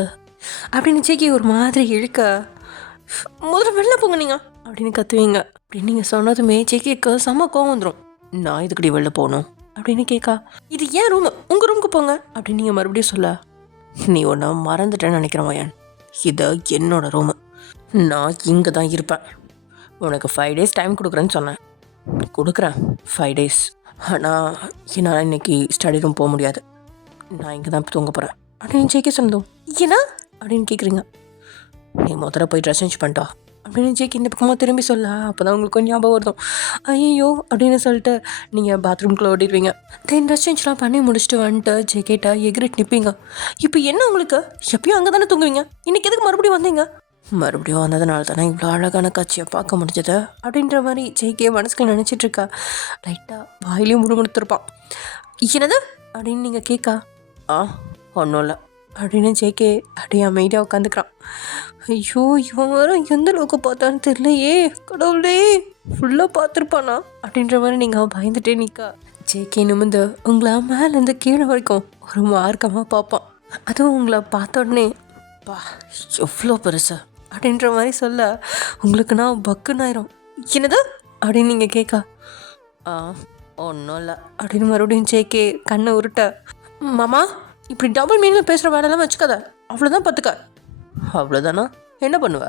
அப்படின்னு ஜேகே ஒரு மாதிரி இழுக்க முதல்ல வெளில போங்க நீங்கள் அப்படின்னு கத்துவீங்க. அப்படின்னு நீங்கள் சொன்னதுமே ஜேகேக்கு செம்ம கோவம் வந்துடும். நான் இதுக்கடி வெளில போகணும் அப்படின்னு கேட்கா. இது ஏன் ரூமு, உங்கள் ரூமுக்கு போங்க அப்படின்னு நீங்கள் மறுபடியும் சொல்ல நீ ஒன்று மறந்துட்டேன்னு நினைக்கிறேன் வயன். இது என்னோட ரூமு, நான் இங்கே தான் இருப்பேன். உனக்கு 5 days டைம் கொடுக்குறேன்னு சொன்னேன், கொடுக்குறேன் 5 days. ஆனால் என்னால் இன்னைக்கு ஸ்டடி ரூம் போக முடியாது, நான் இங்கே தான் தூங்க போகிறேன் அப்படின்னு ஜேகே சொன்னதும் ஏன்னா அப்படின்னு கேட்குறீங்க. நீ முதல்ல போய் ட்ரெஸ் சேஞ்ச் பண்ணிட்டா அப்படின்னு ஜேகே இந்த பக்கமாக திரும்பி சொல்ல அப்போ தான் உங்களுக்கு ஞாபகம் வருதும். ஐயோ அப்படின்னு சொல்லிட்டு நீங்கள் பாத்ரூம்குள்ளே ஓடிடுவீங்க. தென் ட்ரெஸ் சேஞ்ச்லாம் பண்ணி முடிச்சுட்டு வந்துட்டு ஜேகேட்டா எகிரிட்டு நிற்பீங்க. இப்போ என்ன உங்களுக்கு எப்பயும் அங்கே தானே தூங்குவீங்க, இன்றைக்கி எதுக்கு மறுபடியும் வந்தீங்க? மறுபடியும் வந்ததுனால தானே இவ்வளோ அழகான காட்சியை பார்க்க முடிஞ்சது அப்படின்ற மாதிரி ஜேகே மனசுக்குள்ள நினச்சிட்ருக்கா. லைட்டாக வாயிலையும் முடுமுடுத்துருப்பான். என்னது அப்படின்னு நீங்கள் கேட்கா. ஒன்றும் இல்லை அப்படின்னு ஜேகே அப்படியே அமைதியாக உட்காந்துக்கிறான். ஐயோ இவன் வேறு எந்த அளவுக்கு பார்த்தான்னு தெரியலையே, கடவுளே ஃபுல்லாக பார்த்துருப்பானா அப்படின்ற மாதிரி நீங்கள் பயந்துட்டே நிற்கா. ஜேகே நிமிந்து உங்களை மேலேருந்து கீழே வரைக்கும் ஒரு மார்க்கமாக பார்ப்பான். அதுவும் உங்களை பார்த்த உடனே பா எவ்வளோ பெருசு அப்படின்ற மாதிரி சொல்ல உங்களுக்கு நான் பக்குன்னு ஆயிரும். என்னது அப்படின்னு நீங்கள் கேட்கா. ஒன்றும் இல்லை அப்படின்னு மறுபடியும் ஜேகே கண்ணை உருட்ட மாமா இப்படி டபுள் மீனில் பேசுகிற வேலையெல்லாம் வச்சுக்காத, அவ்வளோதான் பார்த்துக்க. அவ்வளோதானா, என்ன பண்ணுவ?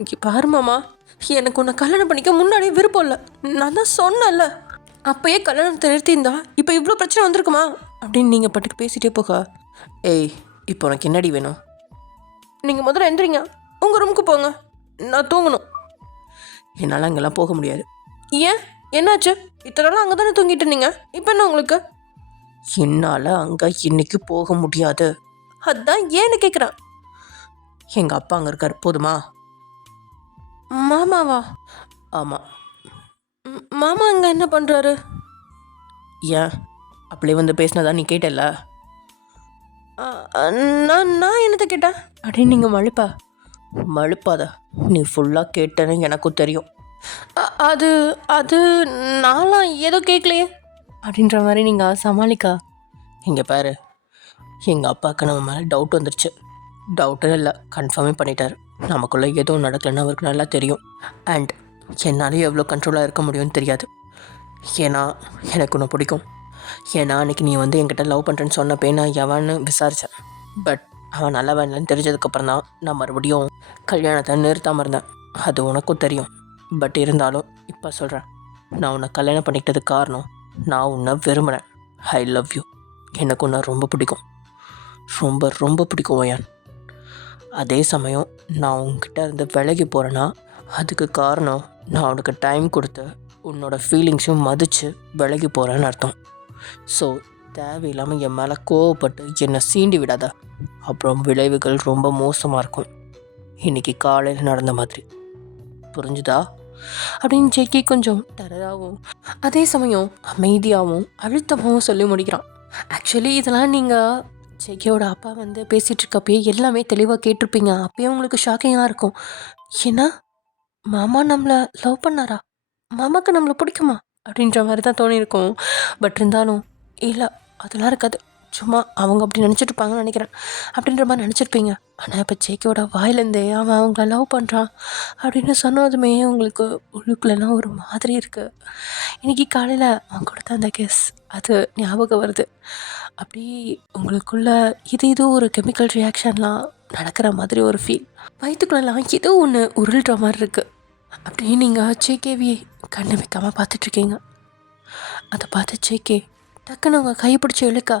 இங்கே பாரு மாமா, எனக்கு உன்னை கல்யாணம் பண்ணிக்க முன்னாடியே விருப்பம் இல்லை, நான் தான் சொன்னேன்ல. அப்போயே கல்யாணத்தை நிறுத்தியிருந்தா இப்போ இவ்வளோ பிரச்சனை வந்திருக்குமா அப்படின்னு நீங்கள் பாட்டுக்கு பேசிகிட்டே போக. ஏய் இப்போ உனக்கு என்னடி வேணும்? நீங்கள் முதல்ல எந்திரிங்க, உங்கள் ரூமுக்கு போங்க, நான் தூங்கணும். என்னால் அங்கெல்லாம் போக முடியாது. ஏன் என்னாச்சு? இத்தனை நாள் அங்கே தானே தூங்கிட்டு இருந்தீங்க, இப்போ என்ன உங்களுக்கு? என்னால் அங்கே இன்னைக்கு போக முடியாது. அதான் ஏன்னு கேட்குறேன். எங்கள் அப்பா அங்கே இருக்கார், போதுமா? மாமாவா? ஆமாம். மாமா அங்கே என்ன பண்ணுறாரு? ஏன் அப்படியே வந்து பேசினதா நீ கேட்டல? நான் என்னத்தை கேட்டேன் அப்படின்னு நீங்கள் மழுப்பாத, நீ ஃபுல்லாக கேட்டேன்னு எனக்கும் தெரியும். அது அது நான்லாம் ஏதோ கேட்கலையே அப்படின்ற மாதிரி நீங்கள் சமாளிக்கா. இங்கே பாரு, எங்கள் அப்பாவுக்கு நம்ம மேலே டவுட் வந்துருச்சு. டவுட்டுன்னு இல்லை, கன்ஃபார்மே பண்ணிட்டார். நமக்குள்ளே எதுவும் நடக்கலைன்னு அவருக்கு நல்லா தெரியும். அண்ட் என்னாலையும் எவ்வளோ கண்ட்ரோலாக இருக்க முடியும்னு தெரியாது. ஏன்னா எனக்கு உன்னை பிடிக்கும். ஏன்னா அன்றைக்கி நீ வந்து என்கிட்ட லவ் பண்ணுறேன்னு சொன்னப்பே நான் எவன்னு விசாரித்தேன். பட் அவன் நல்ல வேலைன்னு தெரிஞ்சதுக்கப்புறம் தான் நான் மறுபடியும் கல்யாணத்தை நிறுத்தாமல் இருந்தேன். அது உனக்கும் தெரியும். பட் இருந்தாலும் இப்போ சொல்கிறேன், நான் உன்னை கல்யாணம் பண்ணிக்கிட்டதுக்கு காரணம் நான் உன்னை விரும்புகிறேன். I love you. எனக்கு உன்னை ரொம்ப பிடிக்கும், ரொம்ப ரொம்ப பிடிக்கும் ஓயான். அதே சமயம் நான் உங்ககிட்ட இருந்து விலகி போகிறேன்னா அதுக்கு காரணம் நான் உனக்கு டைம் கொடுத்து உன்னோட ஃபீலிங்ஸும் மதித்து விலகி போகிறேன்னு அர்த்தம். ஸோ தேவையில்லாமல் என் மேலே கோவப்பட்டு என்னை சீண்டி விடாத. அப்புறம் விளைவுகள் ரொம்ப மோசமாக இருக்கும். இன்றைக்கி காலையில் நடந்த மாதிரி, புரிஞ்சுதா? அப்படின்னு ஜேகே கொஞ்சம் டெரராகவும் அதே சமயம் அமைதியாகவும் அழுத்தமாகவும் சொல்லி முடிக்கிறான். ஆக்சுவலி இதெல்லாம் நீங்கள் ஜேகேயோட அப்பா வந்து பேசிகிட்டு இருக்கப்பயே எல்லாமே தெளிவாக கேட்டிருப்பீங்க. அப்பயே உங்களுக்கு ஷாக்கிங்காக இருக்கும். ஏன்னா மாமா நம்மளை லவ் பண்ணாரா, மாமாவுக்கு நம்மளை பிடிக்குமா அப்படின்ற மாதிரி தான் தோணியிருக்கும். பட் இருந்தாலும் இல்லை, அதெல்லாம் இருக்காது, சும்மா அவங்க அப்படி நினச்சிட்டு இருப்பாங்கன்னு நினைக்கிறேன் அப்படின்ற மாதிரி நினச்சிருப்பீங்க. ஆனால் இப்போ ஜேகேயோட வாயிலேருந்தே அவன் அவங்கள லவ் பண்ணுறான் அப்படின்னு சொன்னதுமே உங்களுக்கு உள்ளுக்குள்ளெல்லாம் ஒரு மாதிரி இருக்குது. இன்றைக்கி காலையில் அவன் கொடுத்த அந்த கெஸ் அது ஞாபகம் வருது. அப்படி உங்களுக்குள்ள ஏதோ ஒரு கெமிக்கல் ரியாக்ஷன்லாம் நடக்கிற மாதிரி ஒரு ஃபீல். வயிற்றுக்குள்ளெல்லாம் ஏதோ ஒன்று உருள்ற மாதிரி இருக்குது. அப்படியே நீங்கள் ஜேகேவி கண்ணு வைக்காமல் பார்த்துட்ருக்கீங்க. அதை பார்த்து ஜேகே டக்குன்னு உங்கள் கை பிடிச்சி இழுக்கா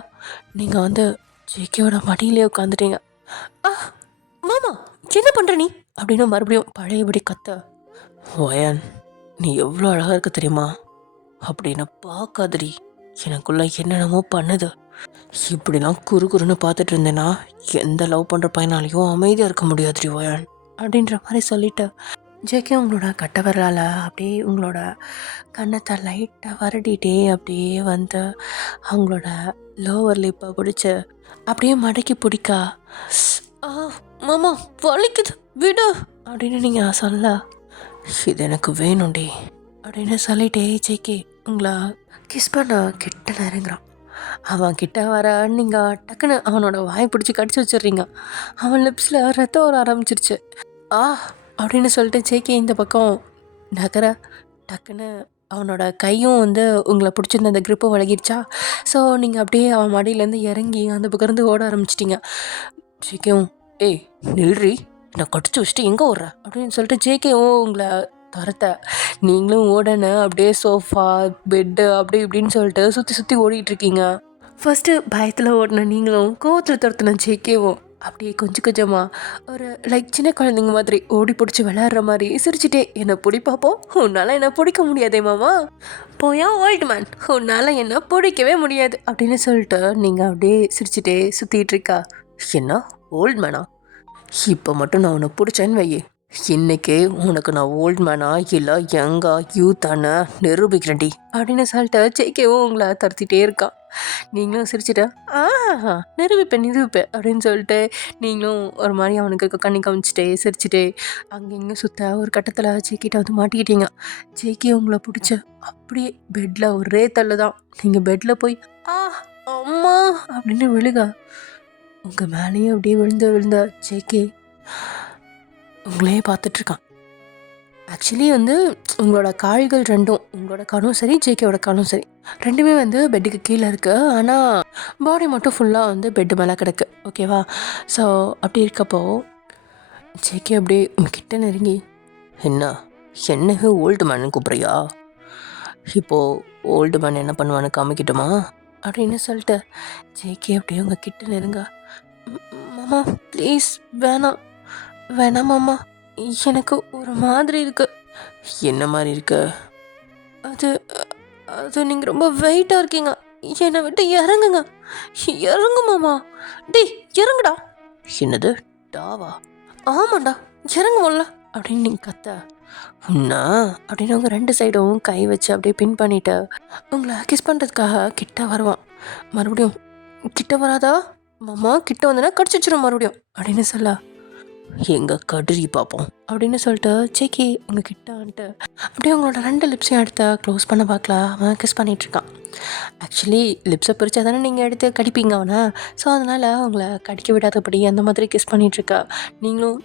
நீங்கள் வந்து ஜேகேவோட மடியிலே உட்காந்துட்டீங்க. ஆ மாமா என்ன பண்ணுற நீ அப்படின்னு மறுபடியும் பழையபடி கத்த. ஓயான், நீ எவ்வளோ அழகாக இருக்க தெரியுமா அப்படின்னு பார்க்காதடி, எனக்குள்ள என்னென்னமோ பண்ணுது. இப்படிலாம் குறுன்னு பார்த்துட்டு இருந்தேன்னா எந்த லவ் பண்ணுற பையனாலையும் அமைதியாக இருக்க முடியாதுடி ஓயான் அப்படின்ற மாதிரி சொல்லிட்டு ஜேகே உங்களோட கட்ட விரலால் அப்படியே உங்களோட கன்னத்தை லைட்டாக வருடிட்டே அப்படியே வந்து அவங்களோட லோவர் லிப்பை பிடிச்சி அப்படியே மடக்கி பிடிக்கா. மாமா வலிக்குது விடு அப்படின்னு நீங்கள் சொல்ல, இது எனக்கு வேணும்டி அப்படின்னு சொல்லிட்டே ஜேகே உங்களை கிஸ் பண்ண கிட்ட நெருங்குறான். அவன் கிட்ட வர நீங்கள் டக்குன்னு அவனோட வாயை பிடிச்சி கடிச்சு வச்சிடுறீங்க. அவன் லிப்ஸில் ரத்தம் வர ஆரம்பிச்சிருச்சு. அப்படின்னு சொல்லிட்டு ஜேகே இந்த பக்கம் நகர டக்குன்னு அவனோட கையும் வந்து உங்களை பிடிச்சிருந்த அந்த க்ரிப்பை வழங்கிடுச்சா. ஸோ நீங்கள் அப்படியே அவன் மடியிலேருந்து இறங்கி அந்த பக்கம் இருந்து ஓட ஆரம்பிச்சிட்டிங்க. ஜேகேவும் ஏய் நில்றி, நான் கடிச்சு வச்சுட்டு எங்கே ஓடுற அப்படின்னு சொல்லிட்டு ஜேகேவும் உங்களை துரத்த நீங்களும் ஓடனு அப்படியே சோஃபா பெட்டு அப்படி இப்படின்னு சொல்லிட்டு சுற்றி ஓடிட்டுருக்கீங்க. ஃபஸ்ட்டு பயத்தில் ஓடின நீங்களும் கோவத்தில் துரத்துன ஜேகேவும் அப்படியே கொஞ்சமாக ஒரு சின்ன குழந்தைங்க மாதிரி ஓடி பிடிச்சி விளையாடுற மாதிரி சிரிச்சுட்டே என்னை பிடி பார்ப்போம், உன்னால் என்னை பிடிக்க முடியாதே மாமா, போயா ஓல்டு மேன், உன்னால் என்னை பிடிக்கவே முடியாது அப்படின்னு சொல்லிட்டு நீங்கள் அப்படியே சிரிச்சுட்டே சுற்றிட்டு இருக்கா. என்ன ஓல்டு மேனா? இப்போ மட்டும் நான் உன்னை பிடிச்சேன்னு வையே, இன்னைக்கே உனக்கு நான் ஓல்டு மேனா இல்லை யங்கா யூத்தான நிரூபிக்கிறேன்டி அப்படின்னு சொல்லிட்டு ஜேகேவும் உங்களை தடுத்திட்டே இருக்கான். நீங்களும் சிரிச்சுட்டு நிரூபிப்பேன் அப்படின்னு சொல்லிட்டு நீங்களும் ஒரு மாதிரி அவனுக்கு கண்ணி காமிச்சிட்டே சிரிச்சுட்டே அங்கங்கே சுற்ற ஒரு கட்டத்தில் ஜேகிட்ட வந்து மாட்டிக்கிட்டீங்க. ஜேகே உங்களை பிடிச்ச அப்படியே பெட்டில் ஒரே தள்ளு தான். நீங்கள் பெட்டில் போய் அம்மா அப்படின்னு விழுக உங்கள் மேலேயும் அப்படியே விழுந்த ஜேகே உங்களையே பார்த்துட்ருக்கான். ஆக்சுவலி வந்து உங்களோட கால்கள் ரெண்டும், உங்களோட காலும் சரி ஜேகேவோட காலும் சரி ரெண்டுமே வந்து பெட்டுக்கு கீழே இருக்குது. ஆனால் பாடி மட்டும் ஃபுல்லாக வந்து பெட்டு மேலே கிடக்கு. ஓகேவா? ஸோ அப்படி இருக்கப்போ ஜேகே அப்படியே உங்ககிட்ட நெருங்கி என்னங்க ஓல்டு மேனு கூப்பிட்றியா, இப்போது ஓல்டு மேன் என்ன பண்ணுவான்னு காமிக்கிட்டோமா அப்படின்னு சொல்லிட்டு ஜேகே அப்படியே உங்கள் கிட்ட நெருங்க. மாமா ப்ளீஸ் வேணாம் மாமா, எனக்கு ஒரு மாதிரி இருக்கு. என்ன மாதிரி இருக்கு? அது நீங்கள் ரொம்ப வெயிட்டாக இருக்கீங்க, என்னை விட்டு இறங்கு மாமா. டேய் இறங்குடா. என்னது டாவா? ஆமாண்டா இறங்கு போல அப்படின்னு நீங்கள் கத்த உண்ணா அப்படின்னு அவங்க ரெண்டு சைடும் கை வச்சு அப்படியே பின் பண்ணிட்டு உங்களை கிஸ் பண்ணுறதுக்காக கிட்ட வருவான். மறுபடியும் கிட்ட வராதா மாமா, கிட்ட வந்தனா கடிச்சு வச்சிடும் மறுபடியும் அப்படின்னு சொல்ல, எங்க கடுறி பார்ப்போம் அப்படின்னு சொல்லிட்டு ஜேகே உங்கள் கிட்ட வந்துட்டு அப்படியே உங்களோட ரெண்டு லிப்ஸையும் எடுத்து க்ளோஸ் பண்ண பார்க்கல அவன் கிஸ் பண்ணிகிட்ருக்கான். ஆக்சுவலி லிப்ஸை பிரித்தா தானே நீங்கள் எடுத்து கடிப்பீங்க அவனை. ஸோ அதனால் உங்களை கடிக்க விடாதபடி அந்த மாதிரி கிஸ் பண்ணிகிட்ருக்கா. நீங்களும்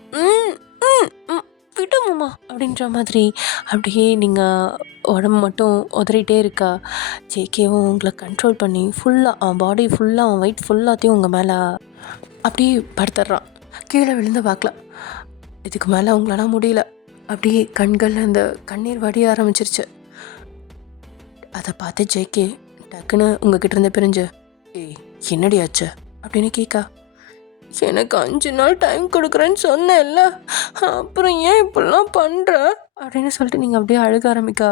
விடு மாமா அப்படின்ற மாதிரி அப்படியே நீங்கள் உடம்பு மட்டும் உதறிட்டே இருக்கா. ஜேகேவும் உங்களை கண்ட்ரோல் பண்ணி ஃபுல்லாக அவன் பாடி ஃபுல்லாக அவன் வெயிட் ஃபுல்லாத்தையும் உங்கள் மேலே அப்படியே படுத்துடுறான். கீழே விழுந்து பார்க்கலாம். இதுக்கு மேலே உங்களால் முடியல. அப்படியே கண்களில் இந்த கண்ணீர் வடிய ஆரம்பிச்சிருச்சு. அதை பார்த்து ஜேகே டக்குன்னு உங்ககிட்ட இருந்து பிரிஞ்சு, ஏய் என்னடி ஆச்சு அப்படின்னு கேட்கா. எனக்கு 5 நாள் டைம் கொடுக்குறேன்னு சொன்னேன்ல, அப்புறம் ஏன் இப்படிலாம் பண்ணுற அப்படின்னு சொல்லிட்டு நீங்கள் அப்படியே அழுக ஆரம்பிக்கா.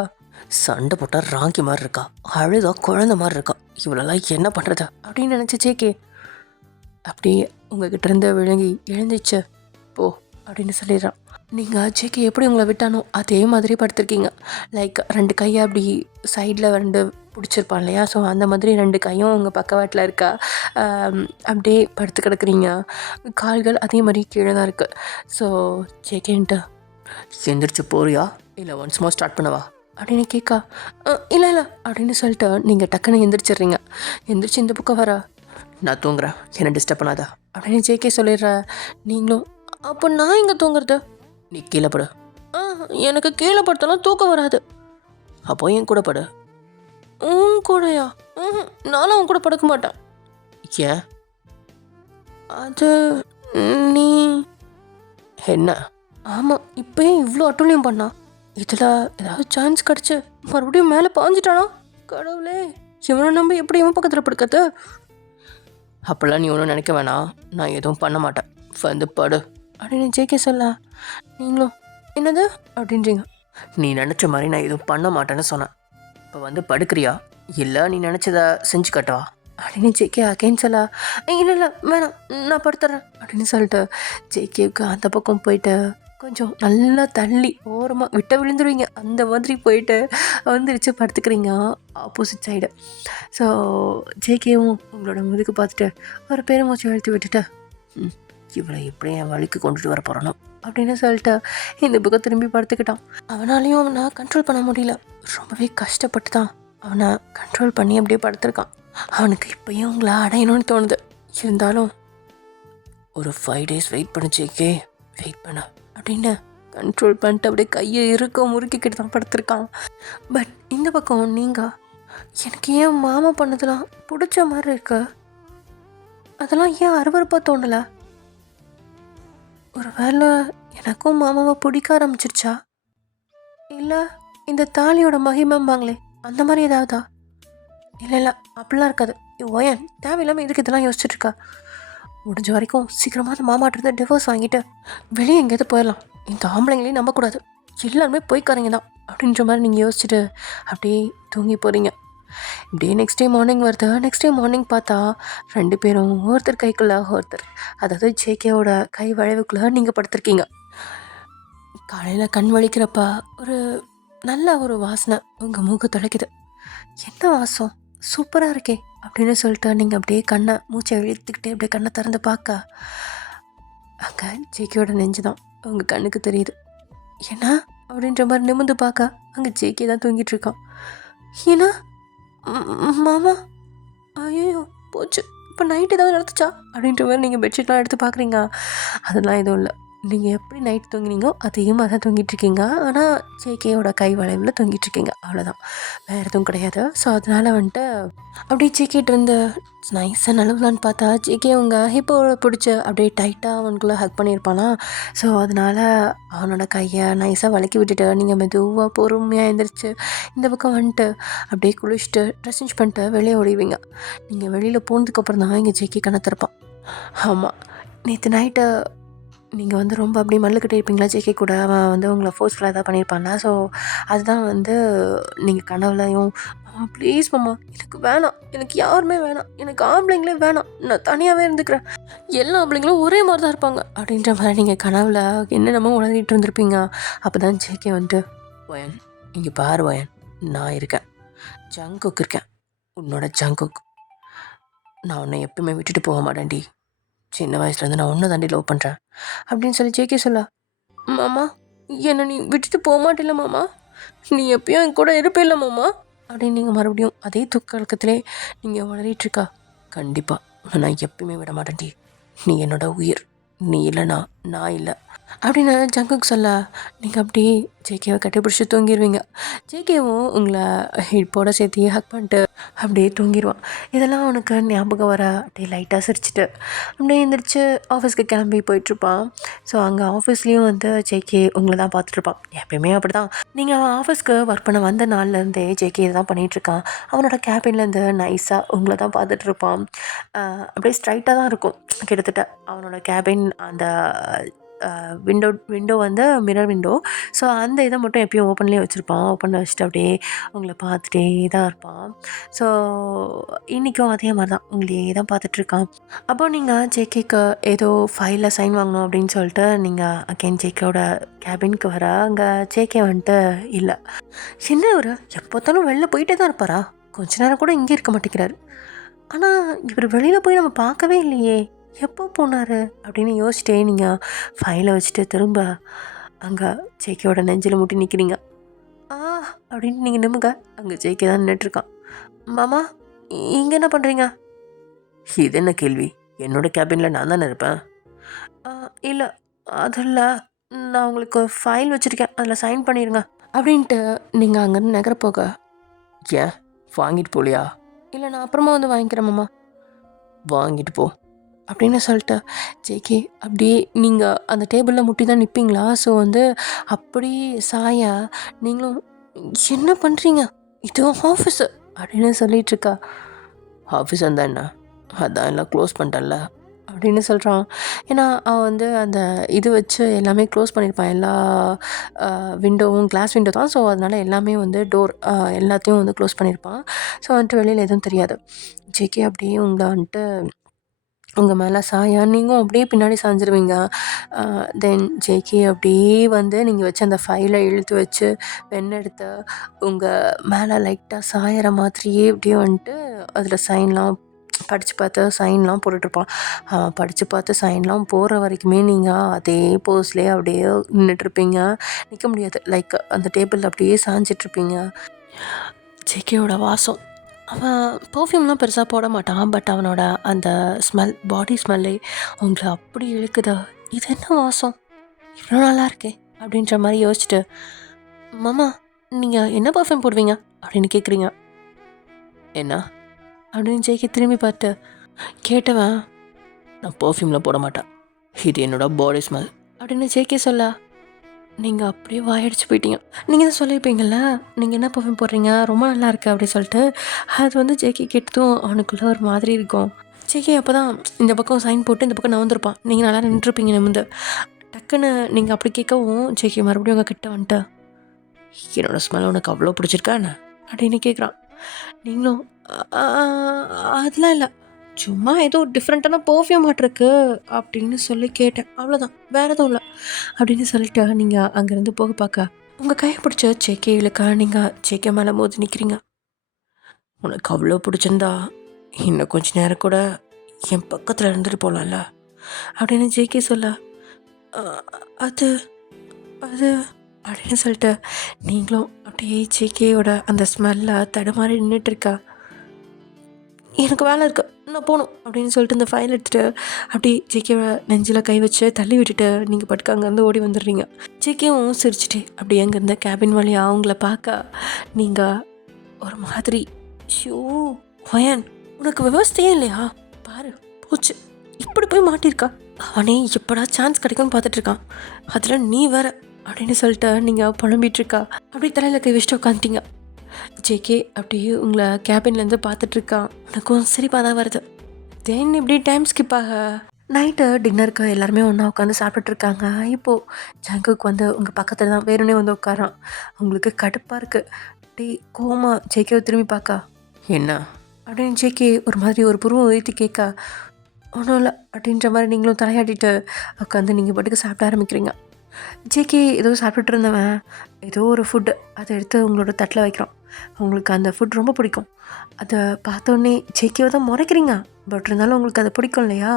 சண்டை போட்டால் ராங்கி மாதிரி இருக்கா, அழுதா குழந்த மாதிரி இருக்கா, இவ்வளோலாம் என்ன பண்ணுறது அப்படின்னு நினச்சி ஜேகே அப்படியே உங்ககிட்ட இருந்து விழுங்கி எழுந்துச்சு போ அப்படின்னு சொல்லிடுறான். நீங்கள் ஜேகே எப்படி உங்களை விட்டானோ அதே மாதிரி படுத்திருக்கீங்க. லைக் 2 கையை அப்படி சைடில் 2 பிடிச்சிருப்பான் இல்லையா, ஸோ அந்த மாதிரி 2 கையும் உங்கள் பக்கவாட்டில் இருக்கா. அப்படியே படுத்து கிடக்குறீங்க. கால்கள் அதே மாதிரி கீழே தான் இருக்குது. ஸோ ஜேகேன்ட்டு எந்திரிச்சு போறியா இல்லை ஒன்ஸ் மோர் ஸ்டார்ட் பண்ணவா அப்படின்னு கேட்கா. இல்லை இல்லை அப்படின்னு சொல்லிட்டு நீங்கள் டக்குன்னு எந்திரிச்சிடுறீங்க. எந்திரிச்சு இந்த பக்கம் வர, நான் தூங்குறேன் என்னை டிஸ்டர்ப் பண்ணாதா அப்படின்னு ஜேகே சொல்லிடுற. நீங்களும் அப்போ நான் இங்கே தூங்குறது, நீ கீழே படு. எனக்கு கீழே படுத்தாலும் தூக்கம் வராது. அப்போ என் கூட படு. கூடயா? நானும் அவன் கூட படுக்க மாட்டேன். ஏன்? அது நீ என்ன? ஆமாம், இப்போயே இவ்வளோ அட்டூழியம் பண்ணா, இதில் ஏதாவது சான்ஸ் கிடச்சி மறுபடியும் மேலே பாஞ்சிட்டானா? கடவுளே, இவனை நம்பி எப்படி இவன் பக்கத்தில் படுக்கிறது? அப்போல்லாம் நீ ஒன்றும் நினைக்க வேணாம், நான் எதுவும் பண்ண மாட்டேன், வந்து படு அப்படின்னு ஜேகே சொல்ல. நீங்களும் என்னது அப்படின்றீங்க. நீ நினச்ச மாதிரி நான் எதுவும் பண்ண மாட்டேன்னு சொன்னேன், இப்போ வந்து படுக்கிறியா இல்லை நீ நினச்சதை செஞ்சு கட்டவா அப்படின்னு ஜேகே அகேன்னு சொல்ல. இல்லை இல்லை வேணாம், நான் படுத்துறேன் அப்படின்னு சொல்லிட்டு ஜேகேவுக்கு அந்த பக்கம் போயிட்டு கொஞ்சம் நல்லா தள்ளி ஓரமாக விட்ட விழுந்துருவீங்க அந்த மாதிரி போயிட்டு வந்துருச்சு படுத்துக்கிறீங்க ஆப்போசிட் சைடு. ஸோ ஜேகேவும் உங்களோட முதுகு பார்த்துட்டு ஒரு பெருமூச்சு அழுத்தி விட்டுட்டு, இவளை எப்படி என் வழிக்கு கொண்டுட்டு வர போகிறானோ அப்படின்னு சொல்லிட்டு இந்த பக்கம் திரும்பி படுத்துக்கிட்டான். அவனாலையும் அவனை கண்ட்ரோல் பண்ண முடியல. ரொம்பவே கஷ்டப்பட்டு தான் அவனை கண்ட்ரோல் பண்ணி அப்படியே படுத்திருக்கான். அவனுக்கு இப்போயும் உங்களை அடையணும்னு தோணுது. இருந்தாலும் ஒரு 5 days வெயிட் பண்ணிச்சேக்கே, வெயிட் பண்ண அப்படின்னு கண்ட்ரோல் பண்ணிட்டு அப்படியே கையை முறுக்கிக்கிட்டு தான் படுத்திருக்கான். பட் இந்த பக்கம் நீங்கள், எனக்கு ஏன் மாமா பண்ணதெல்லாம் பிடிச்ச மாதிரி இருக்கு, அதெல்லாம் ஏன் அருவருப்பாக தோணலை? ஒரு வேளை எனக்கும் மாமாவை பிடிக்க ஆரம்பிச்சிருச்சா, இல்லை இந்த தாலியோட மகிமம்பாங்களே அந்த மாதிரி ஏதாவதா? இல்லை இல்லை அப்படிலாம் இருக்காது. ஓயன் தேவையில்லாமல் எதுக்கு இதெல்லாம் யோசிச்சுட்ருக்கா? முடிஞ்ச வரைக்கும் சீக்கிரமாக அந்த மாமாட்டிருந்து டிவோர்ஸ் வாங்கிட்டு வெளியே எங்கேயாவது போயிடலாம். இந்த ஆம்பளைங்களையும் நம்பக்கூடாது, எல்லாருமே போய்க்காரங்க தான் அப்படின்ற மாதிரி நீங்கள் யோசிச்சுட்டு அப்படியே தூங்கி போகிறீங்க. இப்படியே நெக்ஸ்ட் டே மார்னிங் வருது. நெக்ஸ்ட் டே மார்னிங் பார்த்தா 2 பேரும் ஒருத்தர் கைக்குள்ளே ஒருத்தர், அதாவது ஜேகேவோட கை வளைவுக்குள்ளே நீங்கள் படுத்திருக்கீங்க. காலையில் கண் வலிக்கிறப்ப ஒரு நல்ல ஒரு வாசனை உங்கள் மூக்கு தொலைக்குது. என்ன வாசம் சூப்பராக இருக்கே அப்படின்னு சொல்லிட்டு நீங்கள் அப்படியே கண்ணை மூச்சை இழுத்துக்கிட்டே அப்படியே கண்ணை திறந்து பார்க்க, அங்கே ஜேகேயோட நெஞ்சு தான் உங்கள் கண்ணுக்கு தெரியுது. என்ன அப்படின்ற மாதிரி நிமிர்ந்து பார்க்க அங்கே ஜேகே தான் தூங்கிட்டு இருக்கான். ஏன்னா மாமா, ஐயோ போச்சு, இப்போ நைட் ஏதாவது நடந்துச்சா அப்படின்ற மாதிரி நீங்கள் பெட்ஷீட்லாம் எடுத்து பார்க்குறீங்க. அதெல்லாம் எதுவும் இல்லை, நீங்கள் எப்படி நைட் தூங்கினீங்களோ அதே மாதிரி தான் தூங்கிட்டுருக்கீங்க. ஆனால் ஜேகேயோட கை வளைவில் தூங்கிட்டுருக்கீங்க, அவ்வளோதான், வேறு எதுவும் கிடையாது. ஸோ அதனால் வந்துட்டு அப்படியே ஜேகேட்டு இருந்து நைஸாக நழுவலான்னு பார்த்தா ஜேகே அவங்க ஹிப்போட பிடிச்சி அப்படியே டைட்டாக அவனுக்குள்ளே ஹக் பண்ணியிருப்பானா. ஸோ அதனால் அவனோட கையை நைஸாக வலிக்கி விட்டுட்டு நீங்கள் மெதுவாக பொறுமையாக எழுந்திரிச்சு இந்த பக்கம் வந்துட்டு அப்படியே குளிச்சுட்டு ட்ரெஸ் சேஞ்ச் பண்ணிட்டு வெளியே ஓடிவீங்க. நீங்கள் வெளியில் போனதுக்கப்புறம் தான் இங்கே ஜேகே கண்ணை திறப்பான். ஆமாம், நேற்று நைட்டு நீங்கள் வந்து ரொம்ப அப்படியே மல்லுக்கிட்டே இருப்பீங்களா ஜேகே கூட, அவன் வந்து உங்களை ஃபோர்ஸ்ஃபுல்லாக எதாவது பண்ணியிருப்பானா. ஸோ அதுதான் வந்து நீங்கள் கனவுலையும், ப்ளீஸ் மாமா எனக்கு வேணாம், எனக்கு யாருமே வேணாம், எனக்கு ஆம்பளைங்களே வேணாம், நான் தனியாகவே இருந்துக்கிறேன், எல்லா ஆம்பளைங்களும் ஒரே மாதிரி தான் இருப்பாங்க அப்படின்ற மாதிரி நீங்கள் கனவில் என்னென்னமோ உணர்ந்துட்டு இருந்திருப்பீங்க. அப்போ தான் ஜேகே வந்துட்டு, வயன் இங்கே பாரு வயன், நான் இருக்கேன், ஜங்குக் இருக்கேன், உன்னோட ஜங்குக், நான் உன்னை எப்பவுமே விட்டுட்டு போக மாட்டேன்டி, சின்ன வயசுலேருந்து நான் ஒன்று தாண்டி லவ் பண்ணுறேன் அப்படின்னு சொல்லி ஜேகே சொல்ல. மாமா என்னை நீ விட்டுட்டு போக மாட்டில்ல மாமா, நீ எப்பயும் என் கூட இருப்பில்ல மாமா அப்படின்னு நீங்கள் மறுபடியும் அதே துக்கத்திலே நீங்கள் வளரிட்டுருக்கா. கண்டிப்பாக உன்னை நான் எப்பயுமே விட மாட்டேன்டி, நீ என்னோட உயிர், நீ இல்லைனா நான் இல்லை அப்படின்னு ஜங்குக்கு சொல்ல நீங்கள் அப்படியே ஜேகேவை கட்டிப்பிடிச்சி தூங்கிடுவீங்க. ஜேகேவும் உங்களை ஹிப்போட சேர்த்து ஹக் பண்ணிட்டு அப்படியே தூங்கிடுவான். இதெல்லாம் அவனுக்கு ஞாபகம் வர அப்படியே லைட்டாக சிரிச்சிட்டு அப்படியே எழுந்திரிச்சு ஆஃபீஸ்க்கு கிளம்பி போயிட்டுருப்பான். ஸோ அங்கே ஆஃபீஸ்லேயும் வந்து ஜேகே உங்களை தான் பார்த்துட்ருப்பான். எப்பயுமே அப்படி தான். நீங்கள் அவன் ஆஃபீஸ்க்கு ஒர்க் பண்ண வந்த நாள்லேருந்தே ஜேகே இதை தான் பண்ணிகிட்ருக்கான். அவனோட கேபின்லேருந்து நைஸாக உங்களை தான் பார்த்துட்ருப்பான். அப்படியே ஸ்ட்ரைட்டாக தான் இருக்கும் கிட்டத்தட்ட அவனோட கேபின். அந்த விண்டோ வந்து மிரர் விண்டோ. ஸோ அந்த இதை மட்டும் எப்பயும் ஓப்பன்லேயே வச்சுருப்பான். ஓப்பனில் வச்சுட்டு அப்படியே உங்களை பார்த்துட்டே தான் இருப்பான். ஸோ இன்றைக்கும் அதே மாதிரி தான் உங்களையே தான் பார்த்துட்ருக்கான். அப்போ நீங்கள் ஜேகேக்கு ஏதோ ஃபைலில் சைன் வாங்கணும் அப்படின்னு சொல்லிட்டு நீங்கள் அகெயின் ஜேகேவோட கேபினுக்கு வர அங்கே ஜேகே வந்துட்டு இல்லை. என்ன ஒரு எப்போத்தாலும் வெளில போயிட்டே தான் இருப்பாரா? கொஞ்ச நேரம் கூட இங்கே இருக்க மாட்டேங்கிறாரு. ஆனால் இவர் வெளியில் போய் நம்ம பார்க்கவே இல்லையே, எப்போ போனார் அப்படின்னு யோசிச்சிட்டே நீங்கள் ஃபைலை வச்சுட்டு திரும்ப அங்கே ஜேகேவோட நெஞ்சில் முட்டி நிற்கிறீங்க. அப்படின்னு நீங்கள் நிம்முங்க. அங்கே ஜேகே தான் நின்றுட்டுருக்கான். மாமா, இங்கே என்ன பண்ணுறீங்க? இது என்ன கேள்வி? என்னோடய கேபினில் நான் தானே இருப்பேன். இல்லை அதில் நான் உங்களுக்கு ஃபைல் வச்சுருக்கேன், அதில் சைன் பண்ணிடுங்க அப்படின்ட்டு நீங்கள் அங்கேருந்து நகர போக. ஏன் வாங்கிட்டு போகலையா? இல்லை நான் அப்புறமா வந்து வாங்கிக்கிறேன் மாமா. வாங்கிட்டு போ அப்படின்னு சொல்லிட்டு ஜேகே அப்படியே நீங்கள் அந்த டேபிளில் முட்டி தான் நிற்பீங்களா? ஸோ வந்து அப்படி சாய நீங்களும் என்ன பண்ணுறீங்க, இது ஆஃபீஸு அப்படின்னு சொல்லிகிட்ருக்கா. ஆஃபீஸ் வந்தா என்ன, அதான் எல்லாம் க்ளோஸ் பண்ணிட்டேன்ல அப்படின்னு சொல்கிறான். ஏன்னா அவன் வந்து அந்த இது வச்சு எல்லாமே க்ளோஸ் பண்ணியிருப்பான். எல்லா விண்டோவும் கிளாஸ் விண்டோ தான். ஸோ அதனால் எல்லாமே வந்து டோர் எல்லாத்தையும் வந்து க்ளோஸ் பண்ணியிருப்பான். ஸோ வந்துட்டு வெளியில் எதுவும் தெரியாது. ஜேகே அப்படியே உங்களை வந்துட்டு உங்கள் மேலே சாயா நீங்களும் அப்படியே பின்னாடி சாஞ்சிருவீங்க. தென் ஜேகே அப்படியே வந்து நீங்கள் வச்சு அந்த ஃபைலை இழுத்து வச்சு எடுத்து உங்கள் மேலே லைட்டாக சாயிற மாதிரியே அப்படியே வந்துட்டு அதில் சைன்லாம் படித்து பார்த்து சைன்லாம் போட்டுட்ருப்பான். படித்து பார்த்து சைன்லாம் போடுற வரைக்குமே நீங்கள் அதே போஸ்லேயே அப்படியே நின்றுட்டுருப்பீங்க. நிற்க முடியாது. லைக் அந்த டேபிளில் அப்படியே சாஞ்சிட்ருப்பீங்க. ஜேகேயோட வாசம், அவன் பர்ஃப்யூம்லாம் பெருசாக போட மாட்டான். பட் அவனோட அந்த ஸ்மெல், பாடி ஸ்மெல்லே உங்களை அப்படி இழுக்குதா. இது என்ன வாசம், இவ்வளோ நல்லா இருக்கே அப்படின்ற மாதிரி யோசிச்சுட்டு, மாமா நீங்கள் என்ன பர்ஃப்யூம் போடுவீங்க அப்படின்னு கேட்குறீங்க. என்ன அப்படின்னு ஜேகே திரும்பி பார்த்து கேட்டவன், நான் பர்ஃப்யூமில் போட மாட்டேன், இது என்னோடய பாடி ஸ்மெல் அப்படின்னு ஜேகே சொல்ல நீங்கள் அப்படியே வாயடிச்சு போயிட்டீங்க. நீங்கள் தான் சொல்லியிருப்பீங்கள்ல, நீங்கள் என்ன பர்ஃப்யூம் போடுறீங்க, ரொம்ப நல்லா இருக்குது அப்படின்னு சொல்லிட்டு. அது வந்து ஜேகே கேட்டதும் அவனுக்குள்ளே ஒரு மாதிரி இருக்கும். ஜேகே அப்போ தான் இந்த பக்கம் சைன் போட்டு இந்த பக்கம் நவந்துருப்பான். நீங்கள் நல்லா நின்றுருப்பீங்க நிமிந்து. டக்குன்னு நீங்கள் அப்படி கேட்கவும் ஜேகே மறுபடியும் உங்கள் கிட்ட வந்துட்டு, என்னோடய ஸ்மெல் உனக்கு அவ்வளோ பிடிச்சிருக்கா என்ன அப்படின்னு கேட்குறான். நீங்களும் அதெல்லாம் இல்லை, சும்மா ஏதோ டிஃப்ரெண்ட்டான பர்ஃப்யூம் ஆட்டிருக்கு அப்படின்னு சொல்லி கேட்டேன், அவ்வளோதான், வேறு எதுவும் இல்லை அப்படின்னு சொல்லிட்டு நீங்கள் அங்கேருந்து போக பார்க்க உங்கள் கையை பிடிச்ச ஜேகே இழுக்கா. நீங்கள் ஜேகே மேலே மோதி நிற்கிறீங்க. உனக்கு அவ்வளோ பிடிச்சிருந்தா இன்னும் கொஞ்ச நேரம் கூட என் பக்கத்தில் இருந்துட்டு போகலாம்ல அப்படின்னு ஜேகே சொல்ல, அது அது அப்படின்னு சொல்லிட்டு நீங்களும் அப்படியே ஜேகேயோட அந்த ஸ்மெல்ல தடுமாறி நின்றுட்டுருக்கா. எனக்கு வேலை இருக்குது, நான் போகணும் அப்படின்னு சொல்லிட்டு இந்த ஃபைல் எடுத்துகிட்டு அப்படி ஜேகேவை நெஞ்சில் கை வச்சு தள்ளி விட்டுட்டு நீங்கள் பட்டுக்கு அங்கேருந்து ஓடி வந்துடுறீங்க. ஜேகேவும் சிரிச்சுட்டு அப்படி அங்கேருந்து கேபின் வழியாக அவங்கள பார்க்க நீங்கள் ஒரு மாதிரி, ஷோ ஒயன் உனக்கு விவசாயம் இல்லையா பாரு, போச்சு, இப்படி போய் மாட்டியிருக்கா, அவனே எப்படா சான்ஸ் கிடைக்கும்னு பார்த்துட்ருக்கான், அதில் நீ வேற அப்படின்னு சொல்லிட்டு நீங்கள் புலம்பிகிட்ருக்கா. அப்படி தலையில் கை வச்சுட்டு உட்காந்துட்டீங்க. ஜேகே அப்படியே உங்களை கேபின்லேருந்து பார்த்துட்ருக்கான். உனக்கும் சிரிப்பாக தான் வருது. தென் இப்படி டைம் ஸ்கிப் ஆக நைட்டு டின்னருக்கு எல்லாருமே ஒன்றா உட்காந்து சாப்பிட்டுட்ருக்காங்க. இப்போது ஜங்குக்கு வந்து உங்கள் பக்கத்தில் தான் வேணும்னே வந்து உட்காரான். உங்களுக்கு கடுப்பாக இருக்குது. டே கோமா ஜேகேவை திரும்பி பார்க்கா, என்ன அப்படின்னு ஜேகே ஒரு மாதிரி ஒரு புருவம் உயர்த்தி கேட்க, ஒன்றும் இல்லை அப்படின்ற மாதிரி நீங்களும் தலையாட்டிட்டு உட்காந்து நீங்கள் பாட்டுக்கு சாப்பிட ஆரம்பிக்கிறீங்க. ஜேகே ஏதோ சாப்பிட்டுட்டு இருந்தவன் ஏதோ ஒரு ஃபுட்டு அதை எடுத்து உங்களோட தட்டில் வைக்கிறான். உங்களுக்கு அந்த ஃபுட் ரொம்ப பிடிக்கும். அதை பார்த்தோன்னே ஜேகேவை தான் முறைக்கிறீங்க. பட் இருந்தாலும் உங்களுக்கு அதை பிடிக்கும் இல்லையா?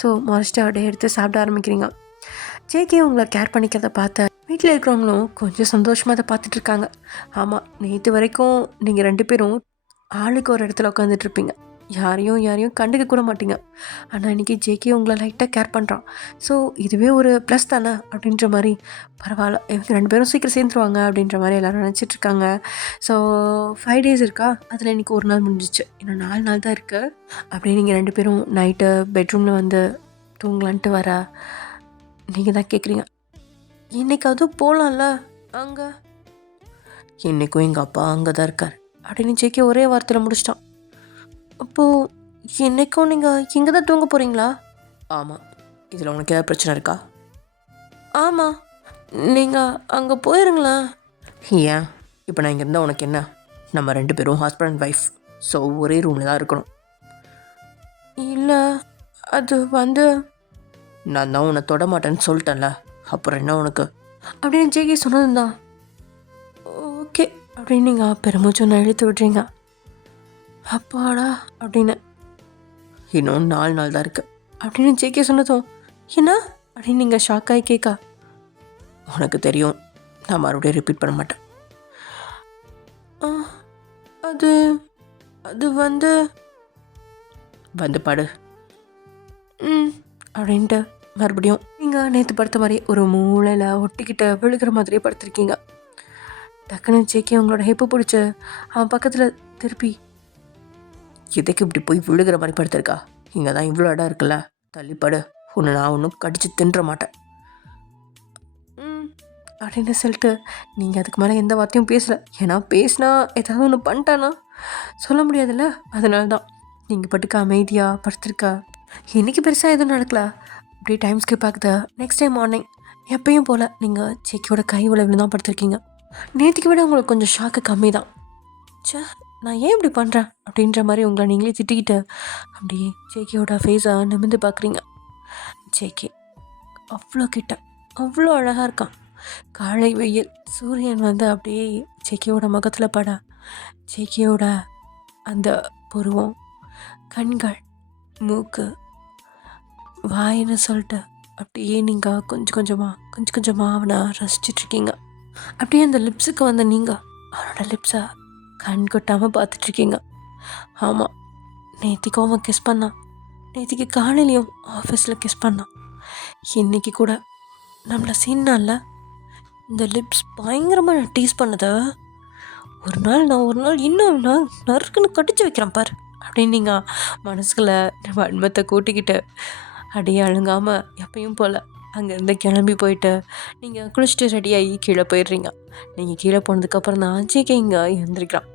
ஸோ முறைச்சிட்டு அப்படியே எடுத்து சாப்பிட ஆரம்பிக்கிறீங்க. ஜேகே உங்களை கேர் பண்ணிக்கிறத பார்த்த வீட்டில் இருக்கிறவங்களும் கொஞ்சம் சந்தோஷமாக அதை பார்த்துட்ருக்காங்க. ஆமாம், நேற்று வரைக்கும் நீங்கள் 2 பேரும் ஆளுக்கு ஒரு இடத்துல உட்காந்துட்ருப்பீங்க. யாரையும் யாரையும் கண்டுக்க கூட மாட்டீங்க. ஆனால் இன்றைக்கி ஜேகே உங்களை லைட்டாக கேர் பண்ணுறான். ஸோ இதுவே ஒரு ப்ளஸ் தானே அப்படின்ற மாதிரி. பரவாயில்ல, இவங்க 2 பேரும் சீக்கிரம் சேர்ந்துருவாங்க அப்படின்ற மாதிரி எல்லோரும் நினச்சிட்ருக்காங்க. ஸோ 5 days இருக்கா, அதில் இன்றைக்கி ஒரு நாள் முடிஞ்சிச்சு, இன்னும் 4 நாள் தான் இருக்குது. அப்படியே நீங்கள் 2 பேரும் நைட்டு பெட்ரூமில் வந்து தூங்கலான்ட்டு வர நீங்கள் தான் கேட்குறீங்க, இன்றைக்காவது போகலாம்ல அங்கே. இன்றைக்கும் எங்கள் அப்பா அங்கே தான் இருக்கார் அப்படின்னு ஜேகே ஒரே வார்த்தையில் முடிச்சிட்டான். அப்போது இன்றைக்கும் நீங்கள் இங்கே தான் தூங்க போகிறீங்களா? ஆமாம். இதில் உனக்கு ஏதாவது பிரச்சனை இருக்கா? ஆமாம், நீங்கள் அங்கே போயிருங்களேன். ஏன்? இப்போ நான் இங்கே இருந்தால் உனக்கு என்ன? நம்ம 2 பேரும் ஹஸ்பண்ட் அண்ட் ஒய்ஃப், ஸோ ஒரே ரூமில் தான் இருக்கணும். இல்லை, அது வந்து நான் தான் உன்னை தொட மாட்டேன்னு சொல்லிட்டேன்ல, அப்புறம் என்ன உனக்கு அப்படின்னு ஜேகே சொன்னது தான். ஓகே அப்படின்னு நீங்கள் பெருமூச்சு ஒன்று இழுத்து விட்றீங்க. அப்பாடா அப்படின்னு. இன்னும் 4 நாள் தான் இருக்குது அப்படின்னு ஜேகே சொன்னதும், என்ன அப்படின்னு நீங்கள் ஷாக்காகி கேட்கா. உனக்கு தெரியும், நான் மறுபடியும் ரிப்பீட் பண்ண மாட்டேன். அது அது வந்து வந்து பாடு அப்படின்ட்டு மறுபடியும் நீங்கள் நேற்று படுத்த மாதிரி ஒரு மூளையில் ஒட்டிக்கிட்ட விழுகிற மாதிரியே படுத்திருக்கீங்க. டக்குன்னு ஜேகே உங்களோட ஹெப்பு பிடிச்சி அவன் பக்கத்தில் திருப்பி, எதுக்கு இப்படி போய் விழுகிற மாதிரி படுத்திருக்கா? இங்கே தான் இவ்வளோ இடம் இருக்குல்ல, தள்ளிப்படு, உன்னை நான் ஒன்றும் கடிச்சு தின்ற மாட்டேன் அப்படின்னு சொல்லிட்டு நீங்கள் அதுக்கு மேலே எந்த வார்த்தையும் பேசலை. ஏன்னா பேசினா ஏதாவது ஒன்று பண்ணிட்டானா சொல்ல முடியாதுல்ல, அதனால தான் நீங்கள் பட்டுக்க அமைதியாக படுத்திருக்கா. இன்றைக்கி பெருசாக எதுவும் நடக்கல, அப்படியே டைம் ஸ்கிப் ஆகுது. நெக்ஸ்ட் டே மார்னிங் எப்பயும் போல் நீங்கள் ஜேகேயோட கை உழவில் தான் படுத்திருக்கீங்க. நேற்றுக்கு விட உங்களுக்கு கொஞ்சம் ஷாக்கு கம்மி தான். சே, நான் ஏன் இப்படி பண்ணுறேன் அப்படின்ற மாதிரி உங்களை நீங்களே திட்டிக்கிட்டு அப்படியே ஜேகேயோட ஃபேஸை நிமிர்ந்து பார்க்குறீங்க. ஜேகே அவ்வளோ கிட்ட அவ்வளோ அழகாக இருக்கான். காலை வெயில் சூரியன் வந்து அப்படியே ஜேகேயோட முகத்தில் பட ஜேகேயோட அந்த புருவம், கண்கள், மூக்கு, வாயின்னு சொல்லிட்டு அப்படியே நீங்கள் கொஞ்சம் கொஞ்சமாக அவனை ரசிச்சிட்ருக்கீங்க. அப்படியே அந்த லிப்ஸுக்கு வந்த நீங்கள் அவனோட லிப்ஸை கண் கொட்டாமல் பார்த்துட்ருக்கீங்க. ஆமாம், நேற்றுக்கும் அவன் கிஸ் பண்ணான், நேற்றுக்கு காலையிலையும் ஆஃபீஸில் கிஸ் பண்ணான், இன்றைக்கி கூட நம்மளை சீனால இந்த லிப்ஸ் பயங்கரமாக டீஸ் பண்ணதை ஒரு நாள் இன்னும் நான் நறுக்குன்னு கடிச்சு வைக்கிறேன் பார் அப்படின்னு நீங்கள் மனசுக்குள்ள வன்மத்தை கூட்டிக்கிட்டு அப்படியே அழுங்காமல் எப்பயும் போல் அங்கேருந்து கிளம்பி போயிட்டு நீங்கள் குளிச்சுட்டு ரெடியாகி கீழே போயிடுறீங்க. நீங்கள் கீழே போனதுக்கப்புறம் தான் ஜேகே இங்கே எழுந்திருக்கிறான்.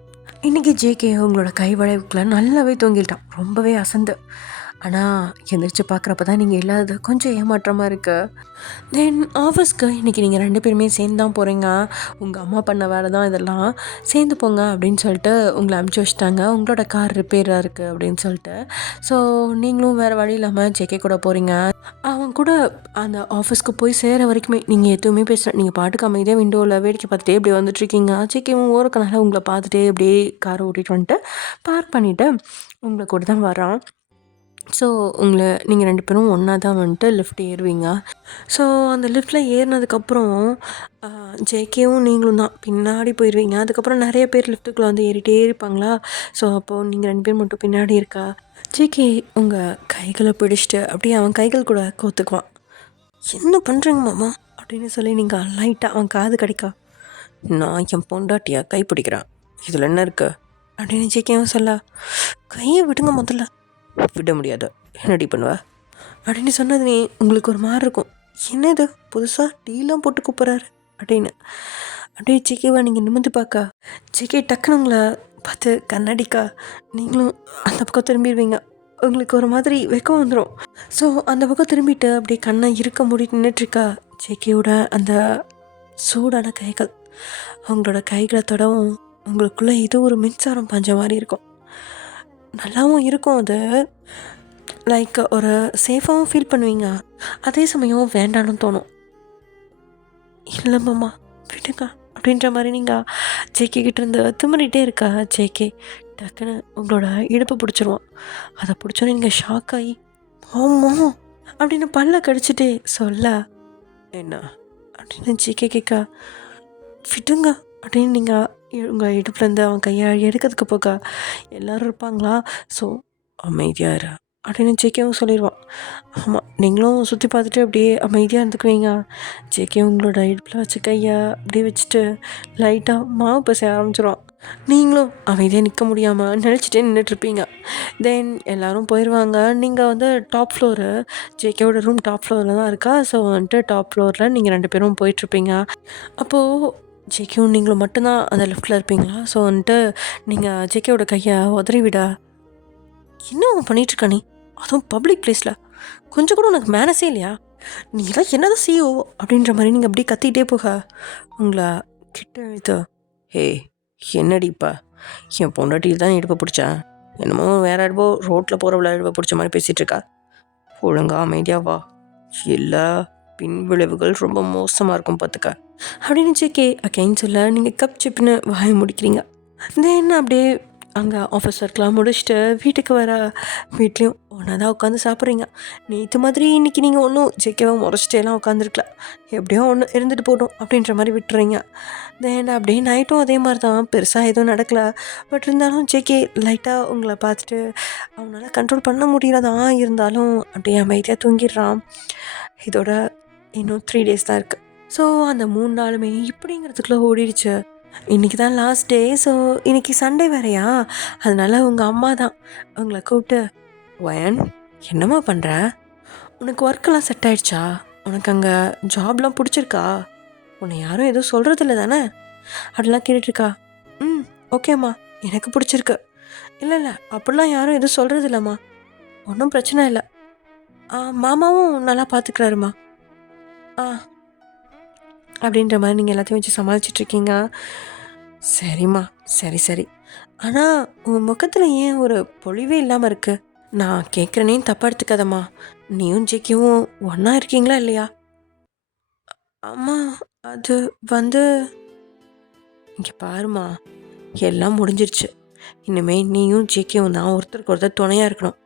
இன்றைக்கி ஜேகே உங்களோட கை வளைவுக்குள்ள நல்லாவே தூங்கிட்டான், ரொம்பவே அசந்து. ஆனால் எந்திரிச்சு பார்க்குறப்ப தான் நீங்கள் இல்லாதது கொஞ்சம் ஏமாற்றமாக இருக்குது. தென் ஆஃபீஸ்க்கு இன்றைக்கி நீங்கள் 2 பேருமே சேர்ந்து தான் போகிறீங்க. உங்கள் அம்மா பண்ண வேலை தான் இதெல்லாம், சேர்ந்து போங்க அப்படின்னு சொல்லிட்டு உங்களை அனுப்பிச்சி வச்சுட்டாங்க. உங்களோட கார் ரிப்பேராக இருக்குது அப்படின்னு சொல்லிட்டு. ஸோ நீங்களும் வேறு வழி இல்லாமல் ஜேகே கூட போகிறீங்க. அவன் கூட அந்த ஆஃபீஸ்க்கு போய் சேர வரைக்குமே நீங்கள் எதுவுமே பேசல, நீங்கள் பாட்டுக்கு அமைதியாக விண்டோவில் வேடிக்கை பார்த்துட்டே இப்படி வந்துட்டுருக்கீங்க. ஜேகேவும் ஓரக்கனால உங்களை பார்த்துட்டே அப்படியே காரை ஓட்டிகிட்டு வந்துட்டு பார்க் பண்ணிவிட்டு உங்களை கூட தான் வரான். ஸோ நீங்கள் 2 பேரும் ஒன்றா தான் வந்துட்டு லிஃப்ட் ஏறுவீங்க. ஸோ அந்த லிஃப்ட்டில் ஏறினதுக்கப்புறம் ஜேகேவும் நீங்களும் தான் பின்னாடி போயிடுவீங்க. அதுக்கப்புறம் நிறைய பேர் லிஃப்ட்டுக்குள்ளே வந்து ஏறிட்டே இருப்பாங்களா. ஸோ அப்போது நீங்கள் 2 பேர் மட்டும் பின்னாடி இருக்கா. ஜேகே உங்கள் கைகளை பிடிச்சிட்டு அப்படியே அவன் கைகள் கூட கோத்துக்குவான். என்ன பண்ணுறீங்க மாமா அப்படின்னு சொல்லி நீங்கள் லைட்டாக அவன் காது கிடைக்கா. நான் என் பொண்டாட்டியா கை பிடிக்கிறேன், இதில் என்ன இருக்கு அப்படின்னு ஜேகேவும் சொல்ல. கையை விடுங்க முதல்ல. விட முடியாது, என்னடி பண்ணுவ அப்படின்னு சொன்னது நீ உங்களுக்கு ஒரு மாதிரி இருக்கும். என்னது புதுசாக டீலாம் போட்டு கூப்பிட்றாரு அப்படின்னு அப்படியே ஜேகேவா நீங்கள் நிமிர்ந்து பார்க்க ஜேகே டக்குன்னு உங்களை பார்த்து கண்ணாடிக்கா. நீங்களும் அந்த பக்கம் திரும்பிடுவீங்க. உங்களுக்கு ஒரு மாதிரி வெக்கம் வந்துடும். ஸோ அந்த பக்கம் திரும்பிட்டு அப்படியே கண்ணை இருக்க மூடி நின்றுட்டுருக்கா. ஜேகேவோட அந்த சூடான கைகள் அவங்களோட கைகளை தொடவும் உங்களுக்குள்ளே ஏதோ ஒரு மின்சாரம் பாஞ்ச மாதிரி இருக்கும். நல்லாவும் இருக்கும். அது லைக் ஒரு சேஃபாகவும் ஃபீல் பண்ணுவீங்க, அதே சமயம் வேண்டான்னு தோணும். இல்லை மாமா விடுங்க அப்படின்ற மாதிரி நீங்கள் ஜேகே கிட்டேருந்து திமிரிட்டே இருக்கா. ஜேகே டக்குன்னு உங்களோட இடுப்பை பிடிச்சிருவான். அதை பிடிச்சோன்னே நீங்கள் ஷாக் ஆகி ஆமாம் அப்படின்னு பல்ல கடிச்சிட்டே சொல்ல என்ன அப்படின்னு ஜேகே கேட்க விடுங்க அப்படின்னு நீங்கள் உங்கள் இடுப்புலேருந்து அவன் கையை எடுக்கிறதுக்கு போக எல்லோரும் இருப்பாங்களா. ஸோ அமைதியாக இரு அப்படின்னு ஜேகேவும் சொல்லிடுவான். ஆமாம், நீங்களும் சுற்றி பார்த்துட்டு அப்படியே அமைதியாக இருந்துக்குவீங்க. ஜேகே உங்களோட இடுப்பில் வச்ச கையை அப்படியே வச்சுட்டு லைட்டாக மாவு பசைய ஆரம்பிச்சிடுவான். நீங்களும் அமைதியாக நிற்க முடியாமல் நினச்சிட்டே நின்றுட்டுருப்பீங்க. தென் எல்லோரும் போயிடுவாங்க. நீங்கள் வந்து டாப் ஃப்ளோரு, ஜேகேவோட ரூம் டாப் ஃப்ளோரில் தான் இருக்கா. ஸோ வந்துட்டு டாப் ஃப்ளோரில் நீங்கள் 2 பேரும் போயிட்டுருப்பீங்க. அப்போது ஜேகேவும் நீங்களும் மட்டும்தான் அந்த லிஃப்ட்டில் இருப்பீங்களா. ஸோ வந்துட்டு நீங்கள் ஜேகேவோட கையை உதறி விட, என்ன பண்ணிகிட்ருக்க நீ, அதுவும் பப்ளிக் பிளேஸில், கொஞ்சம் கூட உனக்கு மேனஸே இல்லையா, நீ எல்லாம் என்னதான் சிஓ அப்படின்ற மாதிரி நீங்கள் அப்படியே கத்திக்கிட்டே போக உங்களை கிட்ட இழுத்து, ஹே என்னடிப்பா, என் பொண்டாட்டியில் தான் இடுப்பை பிடிச்சேன், என்னமோ வேற இடப்போ ரோட்டில் போகிறவள இடுப்பை பிடிச்ச மாதிரி பேசிகிட்டு இருக்கா, ஒழுங்கா அமைதியாக வா, எல்லா பின் விளைவுகள் ரொம்ப மோசமாக இருக்கும் பார்த்துக்க அப்படின்னு ஜேகே அகைன் சொல்ல, நீங்கள் கப் சிப்புன்னு வாய முடிக்கிறீங்க. தென் அப்படியே அங்கே ஆஃபீஸ் ஒர்க்லாம் முடிச்சுட்டு வீட்டுக்கு வர, வீட்லேயும் ஒன்றா தான் உட்காந்து சாப்பிட்றீங்க. நேற்று மாதிரி இன்றைக்கி நீங்கள் ஒன்றும் ஜேகேவை முறைச்சிட்டேலாம் உட்காந்துருக்கல, எப்படியோ ஒன்று இருந்துட்டு போட்டோம் அப்படின்ற மாதிரி விட்டுறீங்க. தென் அப்படியே நைட்டும் அதே மாதிரி தான், பெருசாக எதுவும் நடக்கலை. பட் இருந்தாலும் ஜேகே லைட்டாக உங்களை பார்த்துட்டு அவனால் கண்ட்ரோல் பண்ண முடியலதான், இருந்தாலும் அப்படியே அமைதியாக தூங்கிடுறான். இதோட இன்னும் 3 days தான் இருக்குது. ஸோ அந்த 3 நாளுமே இப்படிங்கிறதுக்குள்ளே ஓடிடுச்சு. இன்றைக்கி தான் லாஸ்ட் டே. ஸோ இன்றைக்கி சண்டே வேறையா, அதனால உங்கள் அம்மா தான் உங்களை கூப்பிட்டு, வயன் என்னம்மா பண்ணுற, உனக்கு ஒர்க்கெல்லாம் செட் ஆகிடுச்சா, உனக்கு அங்கே ஜாப்லாம் பிடிச்சிருக்கா, உன்னை யாரும் எதுவும் சொல்கிறதில்ல தானே அப்படிலாம் கேட்டுட்ருக்கா. ஓகேம்மா, எனக்கு பிடிச்சிருக்கு. இல்லை இல்லை, அப்படிலாம் யாரும் எதுவும் சொல்கிறது இல்லைம்மா, ஒன்றும் பிரச்சனை இல்லை, மாமாவும் நல்லா பார்த்துக்கிறாருமா அப்படின்ற மாதிரி நீங்கள் எல்லாத்தையும் வச்சு சமாளிச்சிட்ருக்கீங்க. சரிம்மா, சரி சரி, ஆனால் உன் முகத்தில் ஏன் ஒரு பொழிவே இல்லாமல் இருக்குது, நான் கேட்குறேனேன்னு தப்பாக எடுத்துக்காதம்மா, நீயும் ஜேகேவும் ஒன்றா இருக்கீங்களா இல்லையா. அம்மா அது வந்து, இங்கே பாருமா, எல்லாம் முடிஞ்சிருச்சு, இனிமேல் நீயும் ஜேகேவும் தான் ஒருத்தருக்கு ஒருத்தர் துணையாக இருக்கணும்.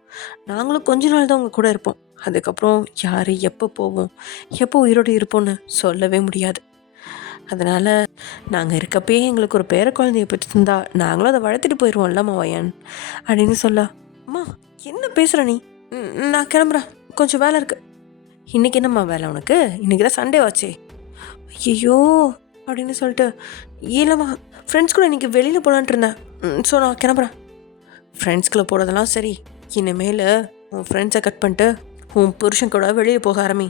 நாங்களும் கொஞ்ச நாள் தான் உங்கள் கூட இருப்போம், அதுக்கப்புறம் யார் எப்போ போவோம், எப்போ உயிரோடு இருப்போம்னு சொல்லவே முடியாது. அதனால் நாங்கள் இருக்கப்பயே எங்களுக்கு ஒரு பேர குழந்தைய பெற்று தந்தா நாங்களும் அதை வளர்த்துட்டு போயிடுவோம்லம்மா வயன் அப்படின்னு சொல்ல, அம்மா என்ன பேசுகிற நீ, நான் கிளம்புறேன், கொஞ்சம் வேலை இருக்குது. இன்றைக்கி என்னம்மா வேலை உனக்கு, இன்றைக்கி தான் சண்டே ஆச்சே. ஐயோ அப்படின்னு சொல்லிட்டு, இல்லைம்மா ஃப்ரெண்ட்ஸ் கூட இன்றைக்கி வெளியில் போகலான்ட்டு இருந்தேன், ஸோ நான் கிளம்புறேன். ஃப்ரெண்ட்ஸ்குள்ளே போகிறதெல்லாம் சரி, இனிமேல் உன் ஃப்ரெண்ட்ஸை கட் பண்ணிட்டு உன் புருஷன் கூட வெளியே போக ஆரம்பி.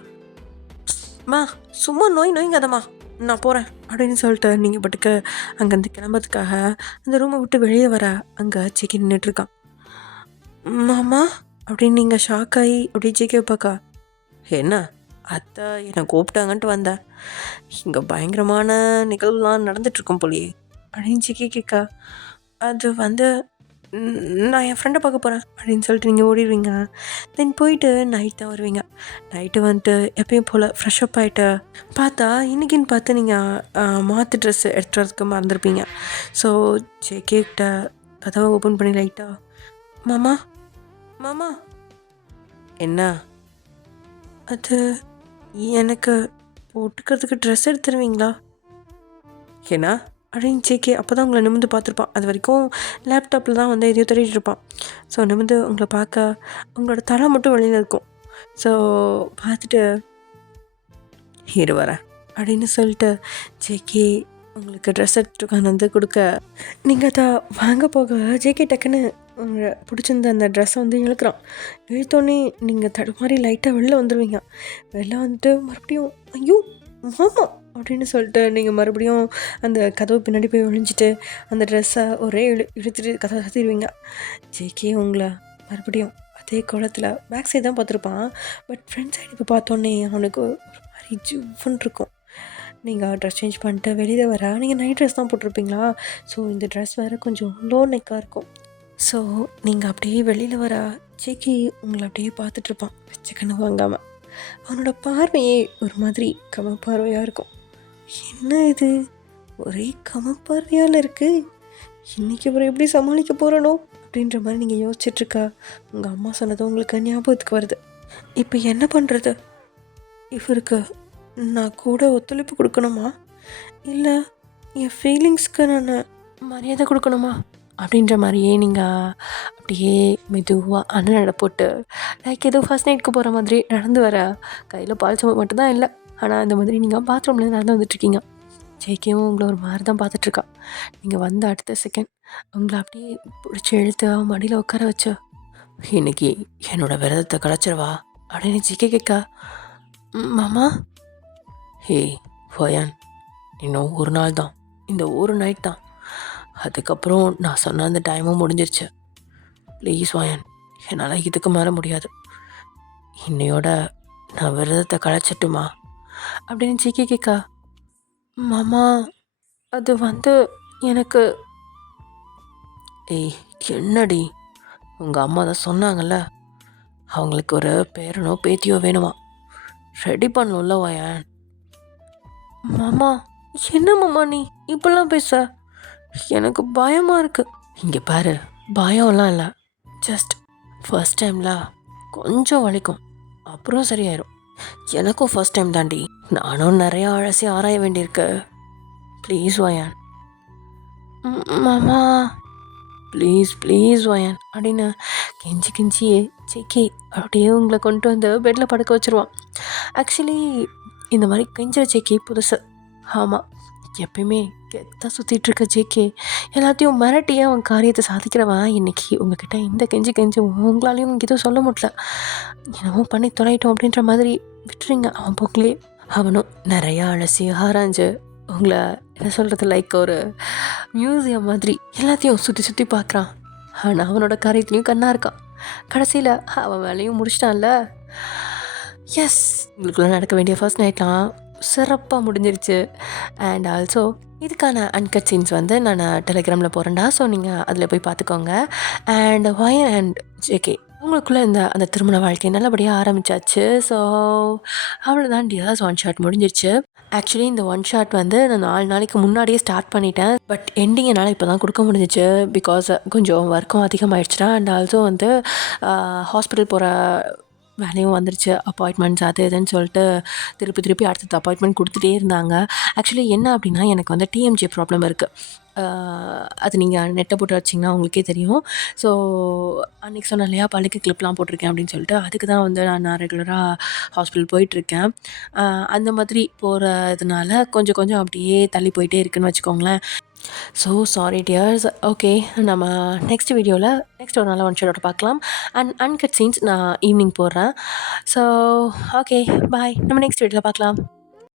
மா சும்மா நோய்ங்கதம்மா, நான் போகிறேன் அப்படின்னு சொல்லிட்டு நீங்கள் பட்டுக்கு அங்கேருந்து கிளம்புறதுக்காக அந்த ரூமை விட்டு வெளியே வர, அங்கே ஜேகே நின்றுட்டுருக்கான். மாமா அப்படின்னு நீங்கள் ஷாக் ஆகி அப்படி ஜேகே பார்க்கா, என்ன அத்தை என்னை கூப்பிட்டாங்கன்ட்டு வந்தேன், இங்கே பயங்கரமான நிகழ்வுலாம் நடந்துட்டுருக்கோம் போலியே அப்படின்னு ஜேகே கேட்கா. அது வந்து நான் என் ஃப்ரெண்டை பார்க்க போகிறேன் அப்படின்னு சொல்லிட்டு நீங்கள் ஓடிடுவீங்க. தென் போயிட்டு நைட் தான் வருவீங்க. நைட்டு வந்துட்டு எப்பயும் போல் ஃப்ரெஷ்அப் ஆகிட்டு பார்த்தா, இன்றைக்கின்னு பார்த்து நீங்கள் மாற்று ட்ரெஸ்ஸு எடுத்துகிட்டு வரதுக்கு மறந்துருப்பீங்க. ஸோ ஜேகேக்கிட்ட கதவை ஓப்பன் பண்ணி லைட்டாக, மாமா மாமா என்ன, அது எனக்கு போட்டுக்கிறதுக்கு ட்ரெஸ் எடுத்துருவீங்களா, ஏன்னா அப்படின்னு ஜேகே அப்போ தான் உங்களை நிமிந்து பார்த்துருப்பான். அது வரைக்கும் லேப்டாப்பில் தான் வந்து எதையும் தேடிட்டு இருப்பான். ஸோ நிமிந்து உங்களை பார்க்க உங்களோட தலை மட்டும் வெளியில் இருக்கும். ஸோ பார்த்துட்டு இரு வரேன் அப்படின்னு சொல்லிட்டு ஜேகே உங்களுக்கு ட்ரெஸ் எடுத்துட்டு வந்து கொடுக்க, நீங்கள் அதை வாங்க போக ஜேகே டக்குன்னு உங்களை பிடிச்சிருந்த அந்த ட்ரெஸ்ஸை வந்து இழுக்கிறான். இழுத்தோடனே நீங்கள் தடுமாறி லைட்டாக வெளில வந்துடுவீங்க. வெளில வந்துட்டு மறுபடியும் ஐயோ மாமா அப்படின்னு சொல்லிட்டு நீங்கள் மறுபடியும் அந்த கதவு பின்னாடி போய் ஒழிஞ்சிட்டு அந்த ட்ரெஸ்ஸை ஒரே இழுத்துட்டு கதை கத்திடுவீங்க. ஜேகே உங்களை மறுபடியும் அதே குளத்தில் பேக் சைடு தான் பார்த்துருப்பான். பட் ஃப்ரண்ட் சைடு இப்போ பார்த்தோன்னே அவனுக்கு ஒரு மாதிரி ஜிவ்வுன்னு இருக்கும். நீங்கள் ட்ரெஸ் சேஞ்ச் பண்ணிட்டு வெளியில் வர, நீங்கள் நைட் ட்ரெஸ் தான் போட்டிருப்பீங்களா. ஸோ இந்த ட்ரெஸ் வேறு கொஞ்சம் லோ நெக்காக இருக்கும். ஸோ நீங்கள் அப்படியே வெளியில் வர ஜேகே உங்களை அப்படியே பார்த்துட்ருப்பான் வச்ச கண்ணு வாங்காமல். அவனோட பார்வையே ஒரு மாதிரி கமப்பார்வையாக இருக்கும். என்ன இது ஒரே கமப்பார்வையால் இருக்குது, இன்றைக்கி அப்புறம் எப்படி சமாளிக்க போகிறனோ அப்படின்ற மாதிரி நீங்கள் யோசிச்சிட்ருக்கா. உங்கள் அம்மா சொன்னதும் உங்களுக்கு ஞாபகத்துக்கு வருது. இப்போ என்ன பண்ணுறது, இவருக்கு நான் கூட ஒத்துழைப்பு கொடுக்கணுமா, இல்லை என் ஃபீலிங்ஸ்க்கு நான் மரியாதை கொடுக்கணுமா அப்படின்ற மாதிரியே நீங்கள் அப்படியே மெதுவாக அண்ணனோட போட்டு லைக் ஏதோ ஃபர்ஸ்ட் நைட்டுக்கு போகிற மாதிரி நடந்து வர கையில் பால் சம்பு மட்டும்தான் இல்லை. ஆனால் இந்த மாதிரி நீங்கள் பாத்ரூம்லேருந்து நடந்து வந்துட்டுருக்கீங்க. ஜேகேவும் உங்களை ஒரு மாதிரி தான் பார்த்துட்ருக்கா. நீங்கள் வந்த அடுத்த செகண்ட் உங்களை அப்படியே பிடிச்சி இழுத்து மடியில் உட்கார வச்ச இன்னைக்கு என்னோடய விரதத்தை கலைச்சிருவா அப்படின்னு ஜிகே கேட்க, மாமா. ஹே ஃபயான், இன்னும் ஒரு நாள் தான், இந்த ஒரு நைட் தான், அதுக்கப்புறம் நான் சொன்ன அந்த டைமும் முடிஞ்சிருச்சு. ப்ளீஸ் வாயன், என்னால் இதுக்கு மேலே முடியாது. இன்னையோட நான் விரதத்தை களைச்சிட்டுமா அப்படின்னு ஜிகே கேட்க, மாமா அது எனக்கு ஏய் என்னடி, உங்கள் அம்மா தான் சொன்னாங்கல்ல, அவங்களுக்கு ஒரு பேரனோ பேத்தியோ வேணுமா, ரெடி பண்ணணும்ல வாயன். மாமா என்ன மாமா நீ இப்பெல்லாம் பேச, எனக்கு பயமாக இருக்குது. இங்கே பாரு, பயம்லாம் இல்லை, ஜஸ்ட் ஃபர்ஸ்ட் டைம்ல கொஞ்சம் வலிக்கும், அப்புறம் சரியாயிடும். எனக்கும் ஃபர்ஸ்ட் டைம் தாண்டி, நானும் நிறையா அலசி ஆராய வேண்டியிருக்கு. ப்ளீஸ் வாயன். மாமா ப்ளீஸ் ப்ளீஸ் வாயன் அப்படின்னு கெஞ்சி கெஞ்சியே ஜேகே அப்படியே உங்களை கொண்டு வந்து பெட்டில் படுக்க வச்சுருவான். ஆக்சுவலி இந்த மாதிரி கெஞ்சிற ஜேகே புதுசு. ஆமாம், எப்பயுமே கெத்தாக சுற்றிட்டுருக்க ஜேகே எல்லாத்தையும் மிரட்டியே அவன் காரியத்தை சாதிக்கிறவன். இன்றைக்கி உங்ககிட்ட இந்த கெஞ்சி கெஞ்சி உங்களாலையும் உங்களுக்கு எதுவும் சொல்ல முடியல, என்னமோ பண்ணி தொலைட்டோம் அப்படின்ற மாதிரி விட்டுருங்க அவன் போக்கிலே. அவனும் நிறையா அலசி ஆராய்ஞ்சு உங்களை என்ன சொல்கிறது, லைக் ஒரு மியூசியம் மாதிரி எல்லாத்தையும் சுற்றி சுற்றி பார்க்குறான். ஆனால் அவனோட காரியத்துலேயும் கண்ணாக இருக்கான். கடைசியில் அவன் வேலையும் முடிச்சிட்டான்ல. எஸ், உங்களுக்குள்ள நடக்க வேண்டிய ஃபர்ஸ்ட் நைட்லாம் சிறப்பாக முடிஞ்சிருச்சு. அண்ட் ஆல்சோ இதுக்கான அன்கட் சீன்ஸ் நான் டெலிகிராமில் போகிறேன்டா, ஸோ நீங்கள் அதில் போய் பார்த்துக்கோங்க. அண்ட் வயன் அண்ட் ஜேகே உங்களுக்குள்ளே அந்த திருமண வாழ்க்கை நல்லபடியாக ஆரம்பித்தாச்சு. ஸோ அவ்வளோதான் டியர்ஸ், ஒன் ஷாட் முடிஞ்சிருச்சு. ஆக்சுவலி இந்த ஒன் ஷாட் நான் 4 நாளைக்கு முன்னாடியே ஸ்டார்ட் பண்ணிட்டேன். பட் எண்டிங் என்னால் இப்போ தான் கொடுக்க முடிஞ்சிச்சு, பிகாஸ் கொஞ்சம் ஒர்க்கும் அதிகமாகிடுச்சுனா. அண்ட் ஆல்சோ ஹாஸ்பிட்டல் போகிற வேலையும் வந்துருச்சு, அப்பாயின்மெண்ட்ஸ் அது இதுன்னு சொல்லிட்டு திருப்பி அடுத்தது அப்பாயின்மெண்ட் கொடுத்துட்டே இருந்தாங்க. ஆக்சுவலி என்ன அப்படின்னா, எனக்கு டிஎம்ஜே ப்ராப்ளம் இருக்குது. அது நீங்கள் நெட்டை போட்டு வச்சிங்கன்னா உங்களுக்கே தெரியும். ஸோ அன்றைக்கி சொன்னேன் இல்லையா, பல்லுக்கு கிளிப்லாம் போட்டிருக்கேன் அப்படின்னு சொல்லிட்டு, அதுக்கு தான் நான் ரெகுலராக ஹாஸ்பிட்டல் போயிட்டுருக்கேன். அந்த மாதிரி போகிறதுனால கொஞ்சம் அப்படியே தள்ளி போயிட்டே இருக்குன்னு வச்சுக்கோங்களேன். So sorry dears. ஓகே, நம்ம நெக்ஸ்ட் வீடியோவில் நெக்ஸ்ட் ஒரு நாள் ஒன் ஷாட்டோட பார்க்கலாம். அண்ட் அன்கட் சீன்ஸ் நான் ஈவினிங் போடுறேன். ஸோ ஓகே, பாய், நம்ம நெக்ஸ்ட் வீடியோவில் பார்க்கலாம்.